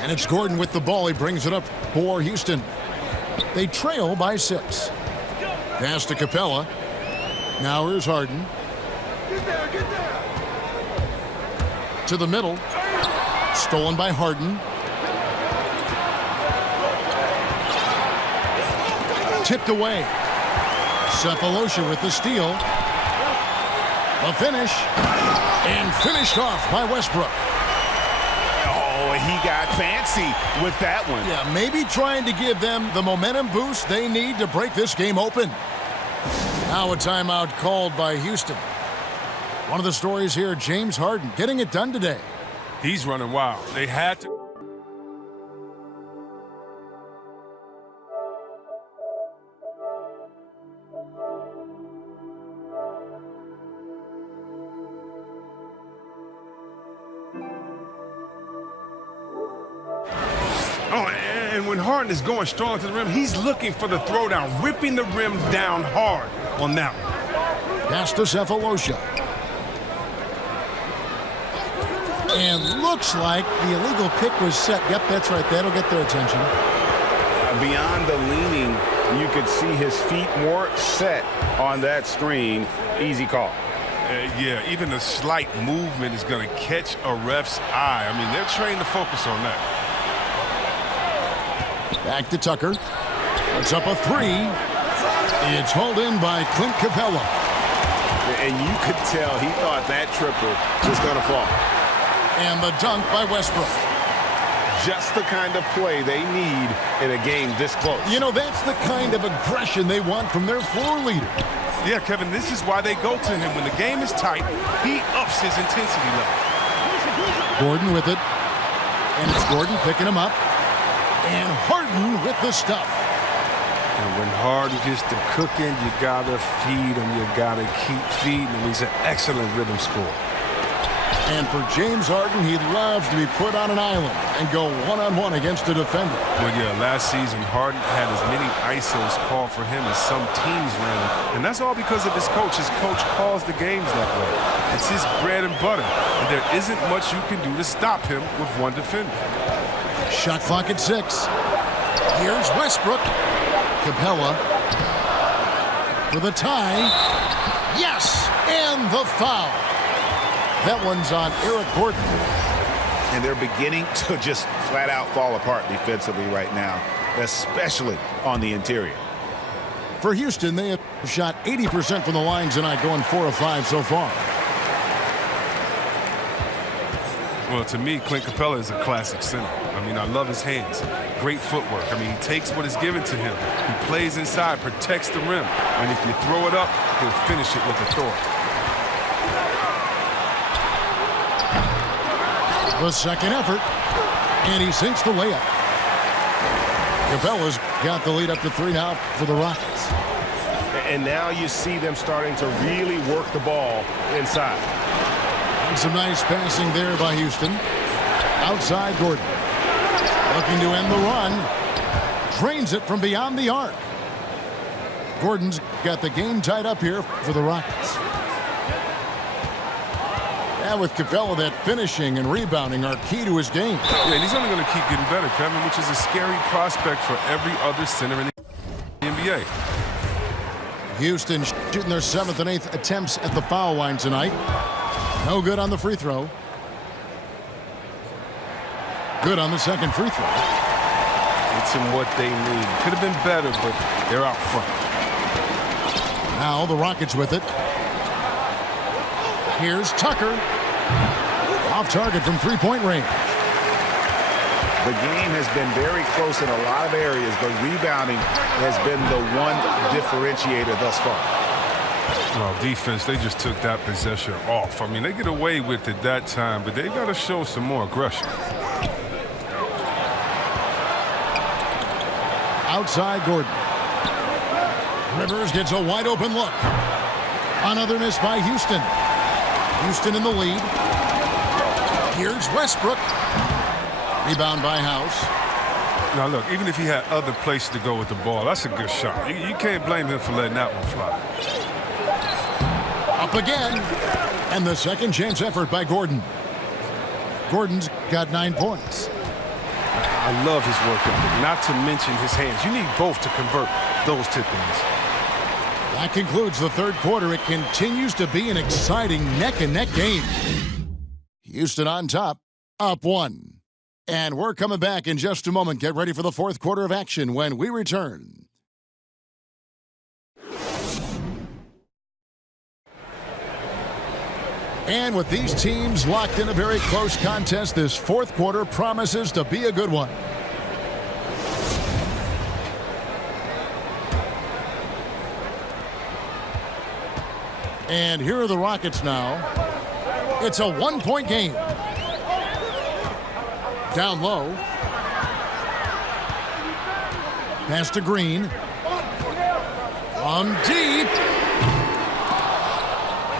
And it's Gordon with the ball. He brings it up for Houston. They trail by 6. Pass to Capella. Now here's Harden. Get there. To the middle. Stolen by Harden. Tipped away. Cephalosha with the steal. The finish. And finished off by Westbrook. Oh, he got fancy with that one. Yeah, maybe trying to give them the momentum boost they need to break this game open. Now a timeout called by Houston. One of the stories here, James Harden getting it done today. He's running wild. They had to. Oh, and when Harden is going strong to the rim, he's looking for the throwdown, ripping the rim down hard on that one. Pass to Cephalosha. And looks like the illegal pick was set. Yep, that's right. That'll get their attention. Beyond the leaning, you could see his feet more set on that screen. Easy call. Yeah, even a slight movement is going to catch a ref's eye. I mean, they're trained to focus on that. Back to Tucker. Puts up a 3. It's hauled in by Clint Capella. And you could tell he thought that triple was going to fall. And the dunk by Westbrook. Just the kind of play they need in a game this close. You know, that's the kind of aggression they want from their floor leader. Yeah, Kevin, this is why they go to him. When the game is tight, he ups his intensity level. Gordon with it. And it's Gordon picking him up. And Harden with the stuff. And when Harden gets to cooking, you got to feed him. You got to keep feeding him. He's an excellent rhythm scorer. And for James Harden, he loves to be put on an island and go one-on-one against a defender. Well, yeah, last season, Harden had as many ISOs called for him as some teams ran. And that's all because of his coach. His coach calls the games that way. It's his bread and butter. And there isn't much you can do to stop him with one defender. Shot clock at 6. Here's Westbrook. Capella for the tie. Yes! And the foul. That one's on Eric Gordon. And they're beginning to just flat out fall apart defensively right now, especially on the interior. For Houston, they have shot 80% from the line tonight, going 4 of 5 so far. Well, to me, Clint Capella is a classic center. I mean, I love his hands. Great footwork. I mean, he takes what is given to him. He plays inside, protects the rim. And if you throw it up, he'll finish it with authority. The second effort, and he sinks the layup. Capella's got the lead up to 3 now for the Rockets. And now you see them starting to really work the ball inside. And some nice passing there by Houston. Outside Gordon. Looking to end the run. drains it from beyond the arc. Gordon's got the game tied up here for the Rockets. And with Capella, that finishing and rebounding are key to his game. Yeah, and he's only going to keep getting better, Kevin, which is a scary prospect for every other center in the NBA. Houston shooting their 7th and 8th attempts at the foul line tonight. No good on the free throw. Good on the second free throw. It's in what they need. Could have been better, but they're out front. Now the Rockets with it. Here's Tucker. Off target from three-point range. The game has been very close in a lot of areas, but rebounding has been the one differentiator thus far. Well, defense, they just took that possession off. I mean, they get away with it that time, but they got to show some more aggression. Outside Gordon. Rivers gets a wide open look. Another miss by Houston. Houston in the lead. Here's Westbrook. Rebound by House. Now, look, even if he had other places to go with the ball, that's a good shot. You can't blame him for letting that one fly. Up again. And the second chance effort by Gordon. Gordon's got 9 points. I love his work ethic, not to mention his hands. You need both to convert those tip-ins. That concludes the third quarter. It continues to be an exciting neck-and-neck game. Houston on top, up 1. And we're coming back in just a moment. Get ready for the fourth quarter of action when we return. And with these teams locked in a very close contest, this fourth quarter promises to be a good one. And here are the Rockets now. It's a one-point game. Down low. Pass to Green. From deep.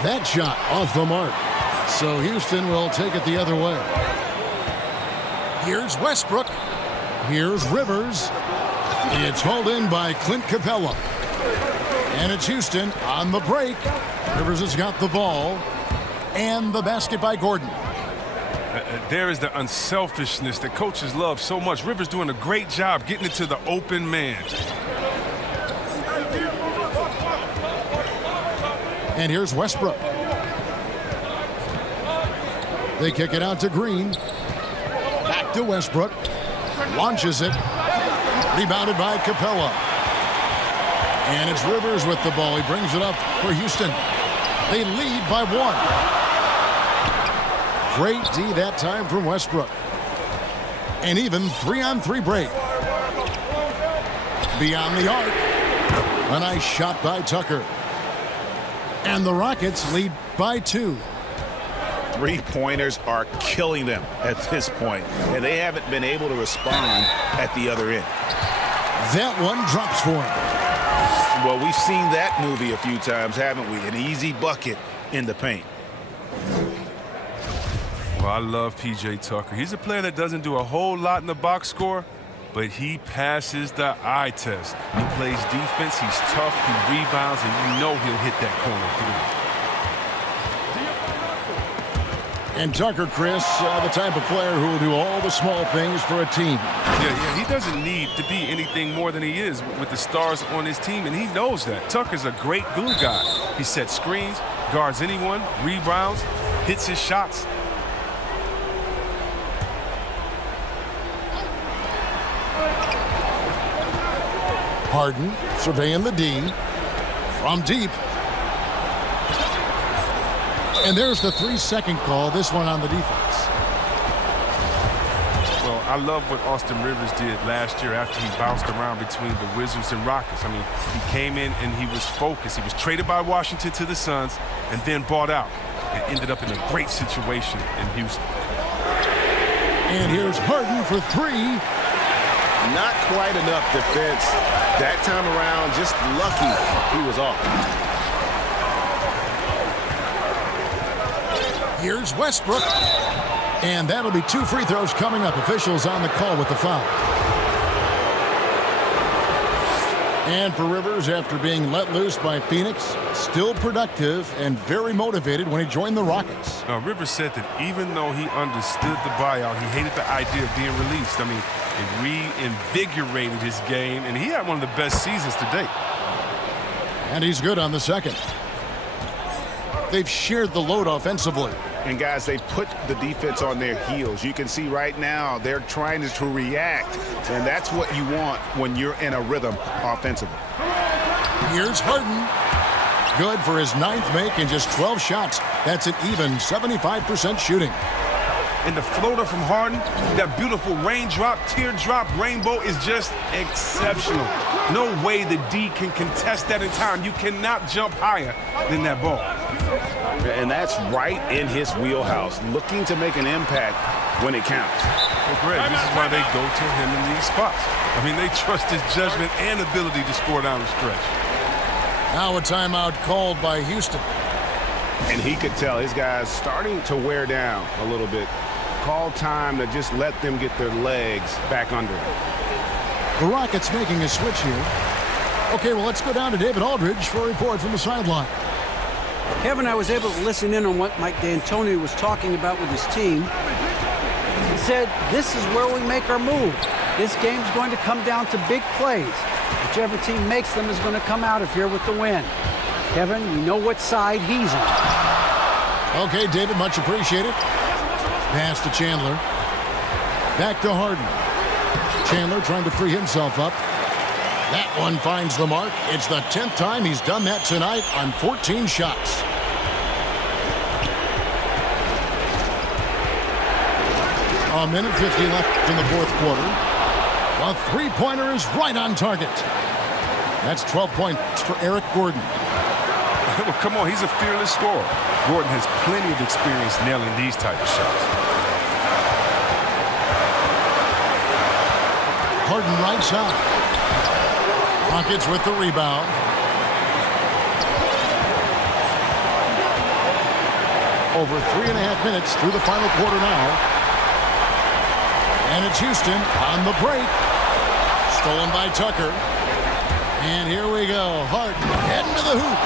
That shot off the mark. So Houston will take it the other way. Here's Westbrook. Here's Rivers. It's hauled in by Clint Capella. And it's Houston on the break. Rivers has got the ball. And the basket by Gordon. There is the unselfishness that coaches love so much. Rivers doing a great job getting it to the open man. And here's Westbrook. They kick it out to Green. Back to Westbrook. Launches it. Rebounded by Capella. And it's Rivers with the ball. He brings it up for Houston. They lead by 1. Great D that time from Westbrook. And even 3-on-3 break. Beyond the arc. A nice shot by Tucker. And the Rockets lead by 2. Three-pointers are killing them at this point, and they haven't been able to respond at the other end. That one drops for him. Well, we've seen that movie a few times, haven't we? An easy bucket in the paint. Well, I love P.J. Tucker. He's a player that doesn't do a whole lot in the box score, but he passes the eye test. He plays defense, he's tough, he rebounds, and you know he'll hit that corner three. And Tucker, Chris, the type of player who will do all the small things for a team. Yeah, he doesn't need to be anything more than he is with the stars on his team, and he knows that. Tucker's a great glue guy. He sets screens, guards anyone, rebounds, hits his shots. Harden surveying the D from deep. And there's the 3-second call, this one on the defense. Well, I love what Austin Rivers did last year after he bounced around between the Wizards and Rockets. I mean, he came in and he was focused. He was traded by Washington to the Suns and then bought out and ended up in a great situation in Houston. And here's Harden for 3. Not quite enough defense. That time around, just lucky he was off. Here's Westbrook. And that'll be 2 free throws coming up. Officials on the call with the foul. And for Rivers, after being let loose by Phoenix, still productive and very motivated when he joined the Rockets. Rivers said that even though he understood the buyout, he hated the idea of being released. I mean, it reinvigorated his game, and he had one of the best seasons to date. And he's good on the second. They've shared the load offensively. And, guys, they've put the defense on their heels. You can see right now they're trying to react, and that's what you want when you're in a rhythm offensively. Here's Harden. Good for his 9th make in just 12 shots. That's an even 75% shooting. And the floater from Harden, that beautiful raindrop, teardrop, rainbow is just exceptional. No way the D can contest that in time. You cannot jump higher than that ball. And that's right in his wheelhouse, looking to make an impact when it counts. Well, Greg, this is why they go to him in these spots. I mean, they trust his judgment and ability to score down the stretch. Now a timeout called by Houston. And he could tell his guys starting to wear down a little bit. Call time to just let them get their legs back under them. The Rockets making a switch here. Okay, well, let's go down to David Aldridge for a report from the sideline. Kevin, I was able to listen in on what Mike D'Antoni was talking about with his team. He said, this is where we make our move. This game's going to come down to big plays. Whichever team makes them is going to come out of here with the win. Kevin, you know what side he's on. Okay, David, much appreciated. Pass to Chandler. Back to Harden. Chandler trying to free himself up. That one finds the mark. It's the 10th time he's done that tonight on 14 shots. A minute 50 left in the fourth quarter. The three-pointer is right on target. That's 12 points for Eric Gordon. Well, come on, he's a fearless scorer. Gordon has plenty of experience nailing these type of shots. Harden right side. Rockets with the rebound. Over 3.5 minutes through the final quarter now. And it's Houston on the break. Stolen by Tucker. And here we go. Harden heading to the hoop.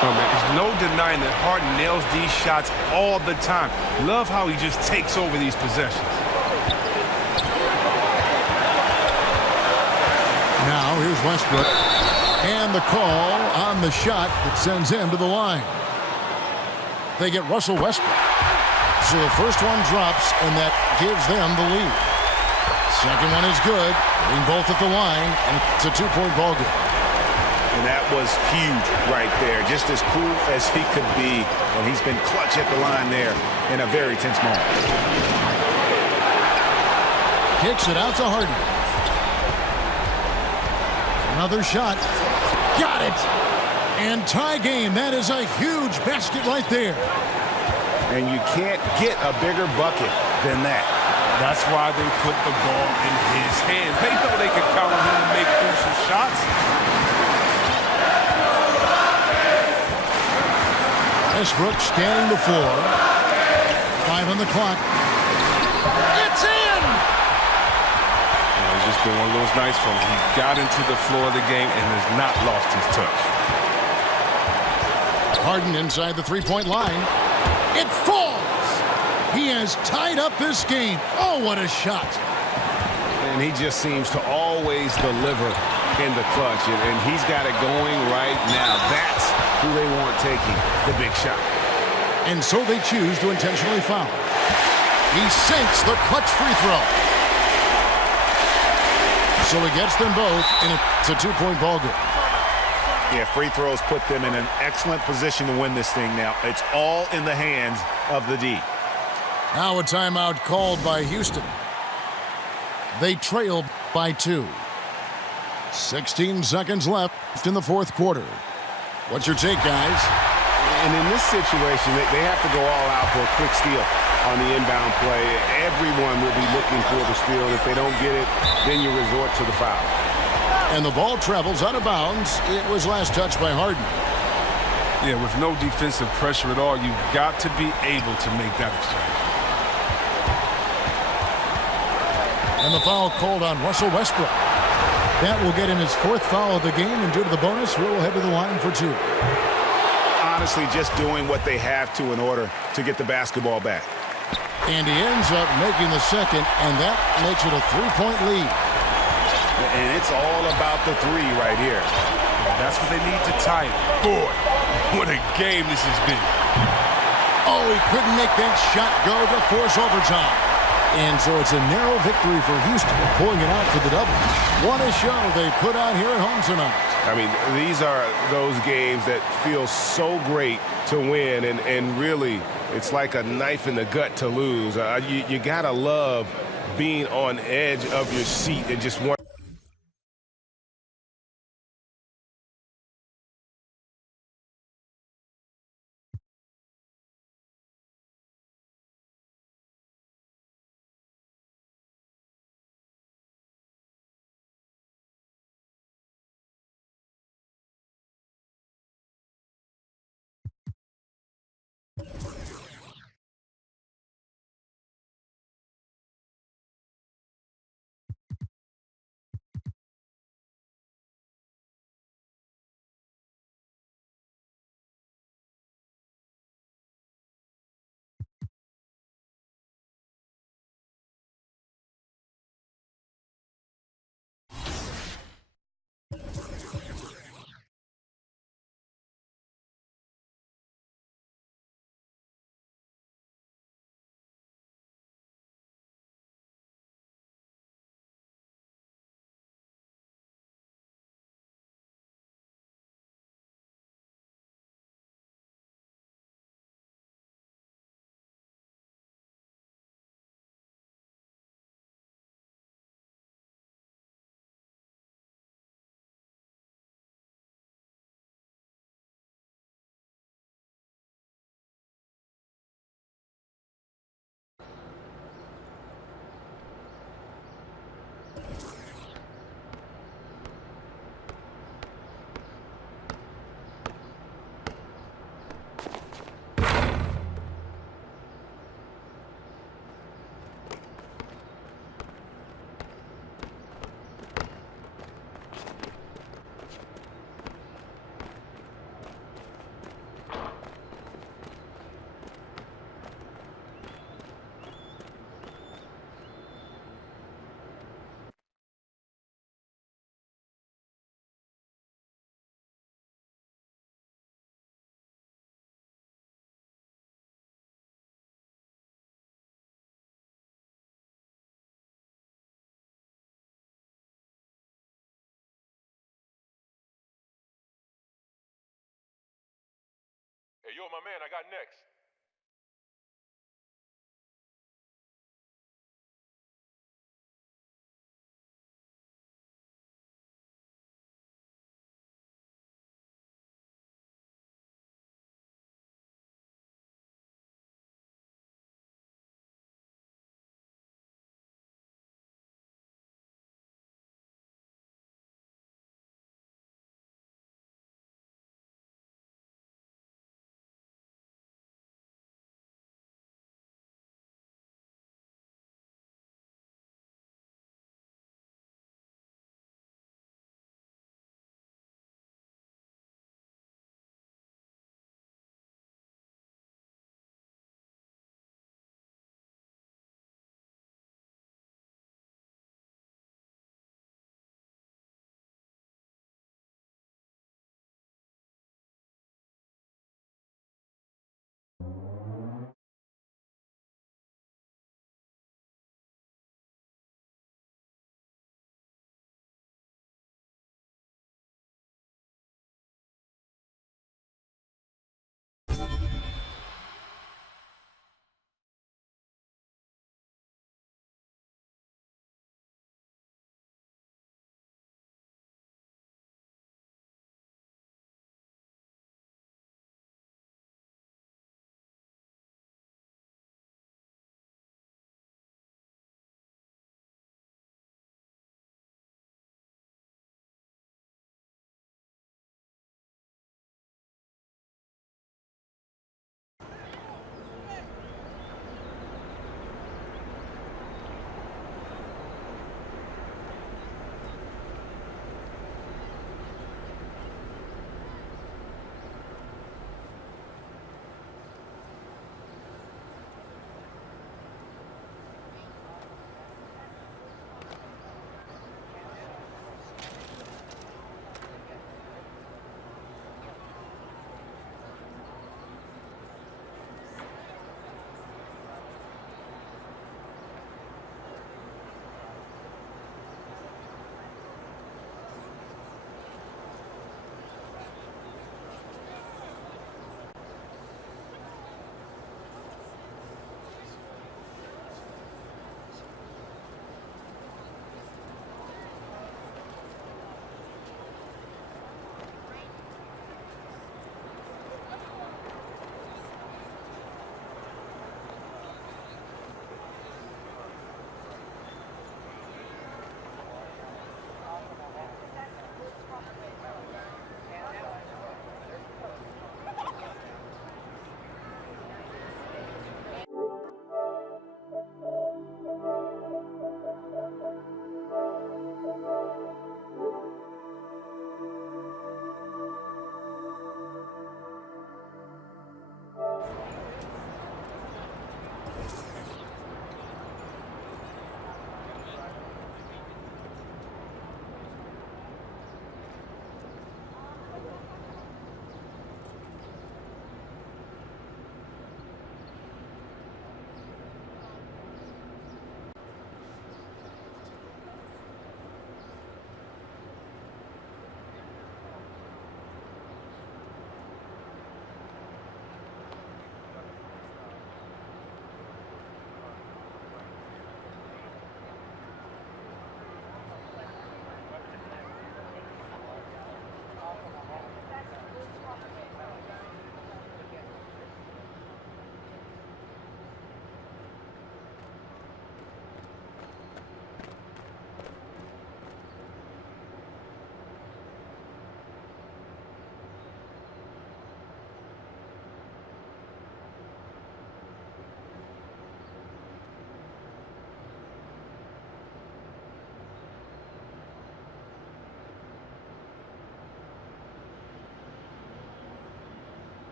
Oh, man, there's no denying that Harden nails these shots all the time. Love how he just takes over these possessions. Now here's Westbrook. And the call on the shot that sends him to the line. They get Russell Westbrook. So the first one drops, and that gives them the lead. Second one is good. Getting both at the line, and it's a two-point ball game. And that was huge right there. Just as cool as he could be. And he's been clutch at the line there in a very tense moment. Kicks it out to Harden. Another shot. Got it. And tie game. That is a huge basket right there. And you can't get a bigger bucket than that. That's why they put the ball in his hands. They know they can count on him to make crucial shots. Westbrook scanning the floor. 5 on the clock. It's in! It's just been one of those nights for him. He got into the floor of the game and has not lost his touch. Harden inside the three-point line. It falls! He has tied up this game. Oh, what a shot. And he just seems to always deliver in the clutch. And he's got it going right now. That's who they want taking the big shot. And so they choose to intentionally foul. He sinks the clutch free throw. So he gets them both, and it's a two-point ball game. Yeah, free throws put them in an excellent position to win this thing now. It's all in the hands of the D. Now a timeout called by Houston. They trail by 2. 16 seconds left in the fourth quarter. What's your take, guys? And in this situation, they have to go all out for a quick steal on the inbound play. Everyone will be looking for the steal. If they don't get it, then you resort to the foul. And the ball travels out of bounds. It was last touched by Harden. Yeah, with no defensive pressure at all, you've got to be able to make that exchange. And the foul called on Russell Westbrook. That will get him his 4th foul of the game, and due to the bonus, we'll head to the line for 2. Honestly, just doing what they have to in order to get the basketball back. And he ends up making the second, and that makes it a 3-point lead. And it's all about the 3 right here. That's what they need to tie it. Boy, what a game this has been. Oh, he couldn't make that shot go to force overtime. And so it's a narrow victory for Houston, pulling it out for the double. What a show they put on here at home tonight. I mean, these are those games that feel so great to win, and really, it's like a knife in the gut to lose. You got to love being on edge of your seat and just want. Hey, yo, my man, I got next.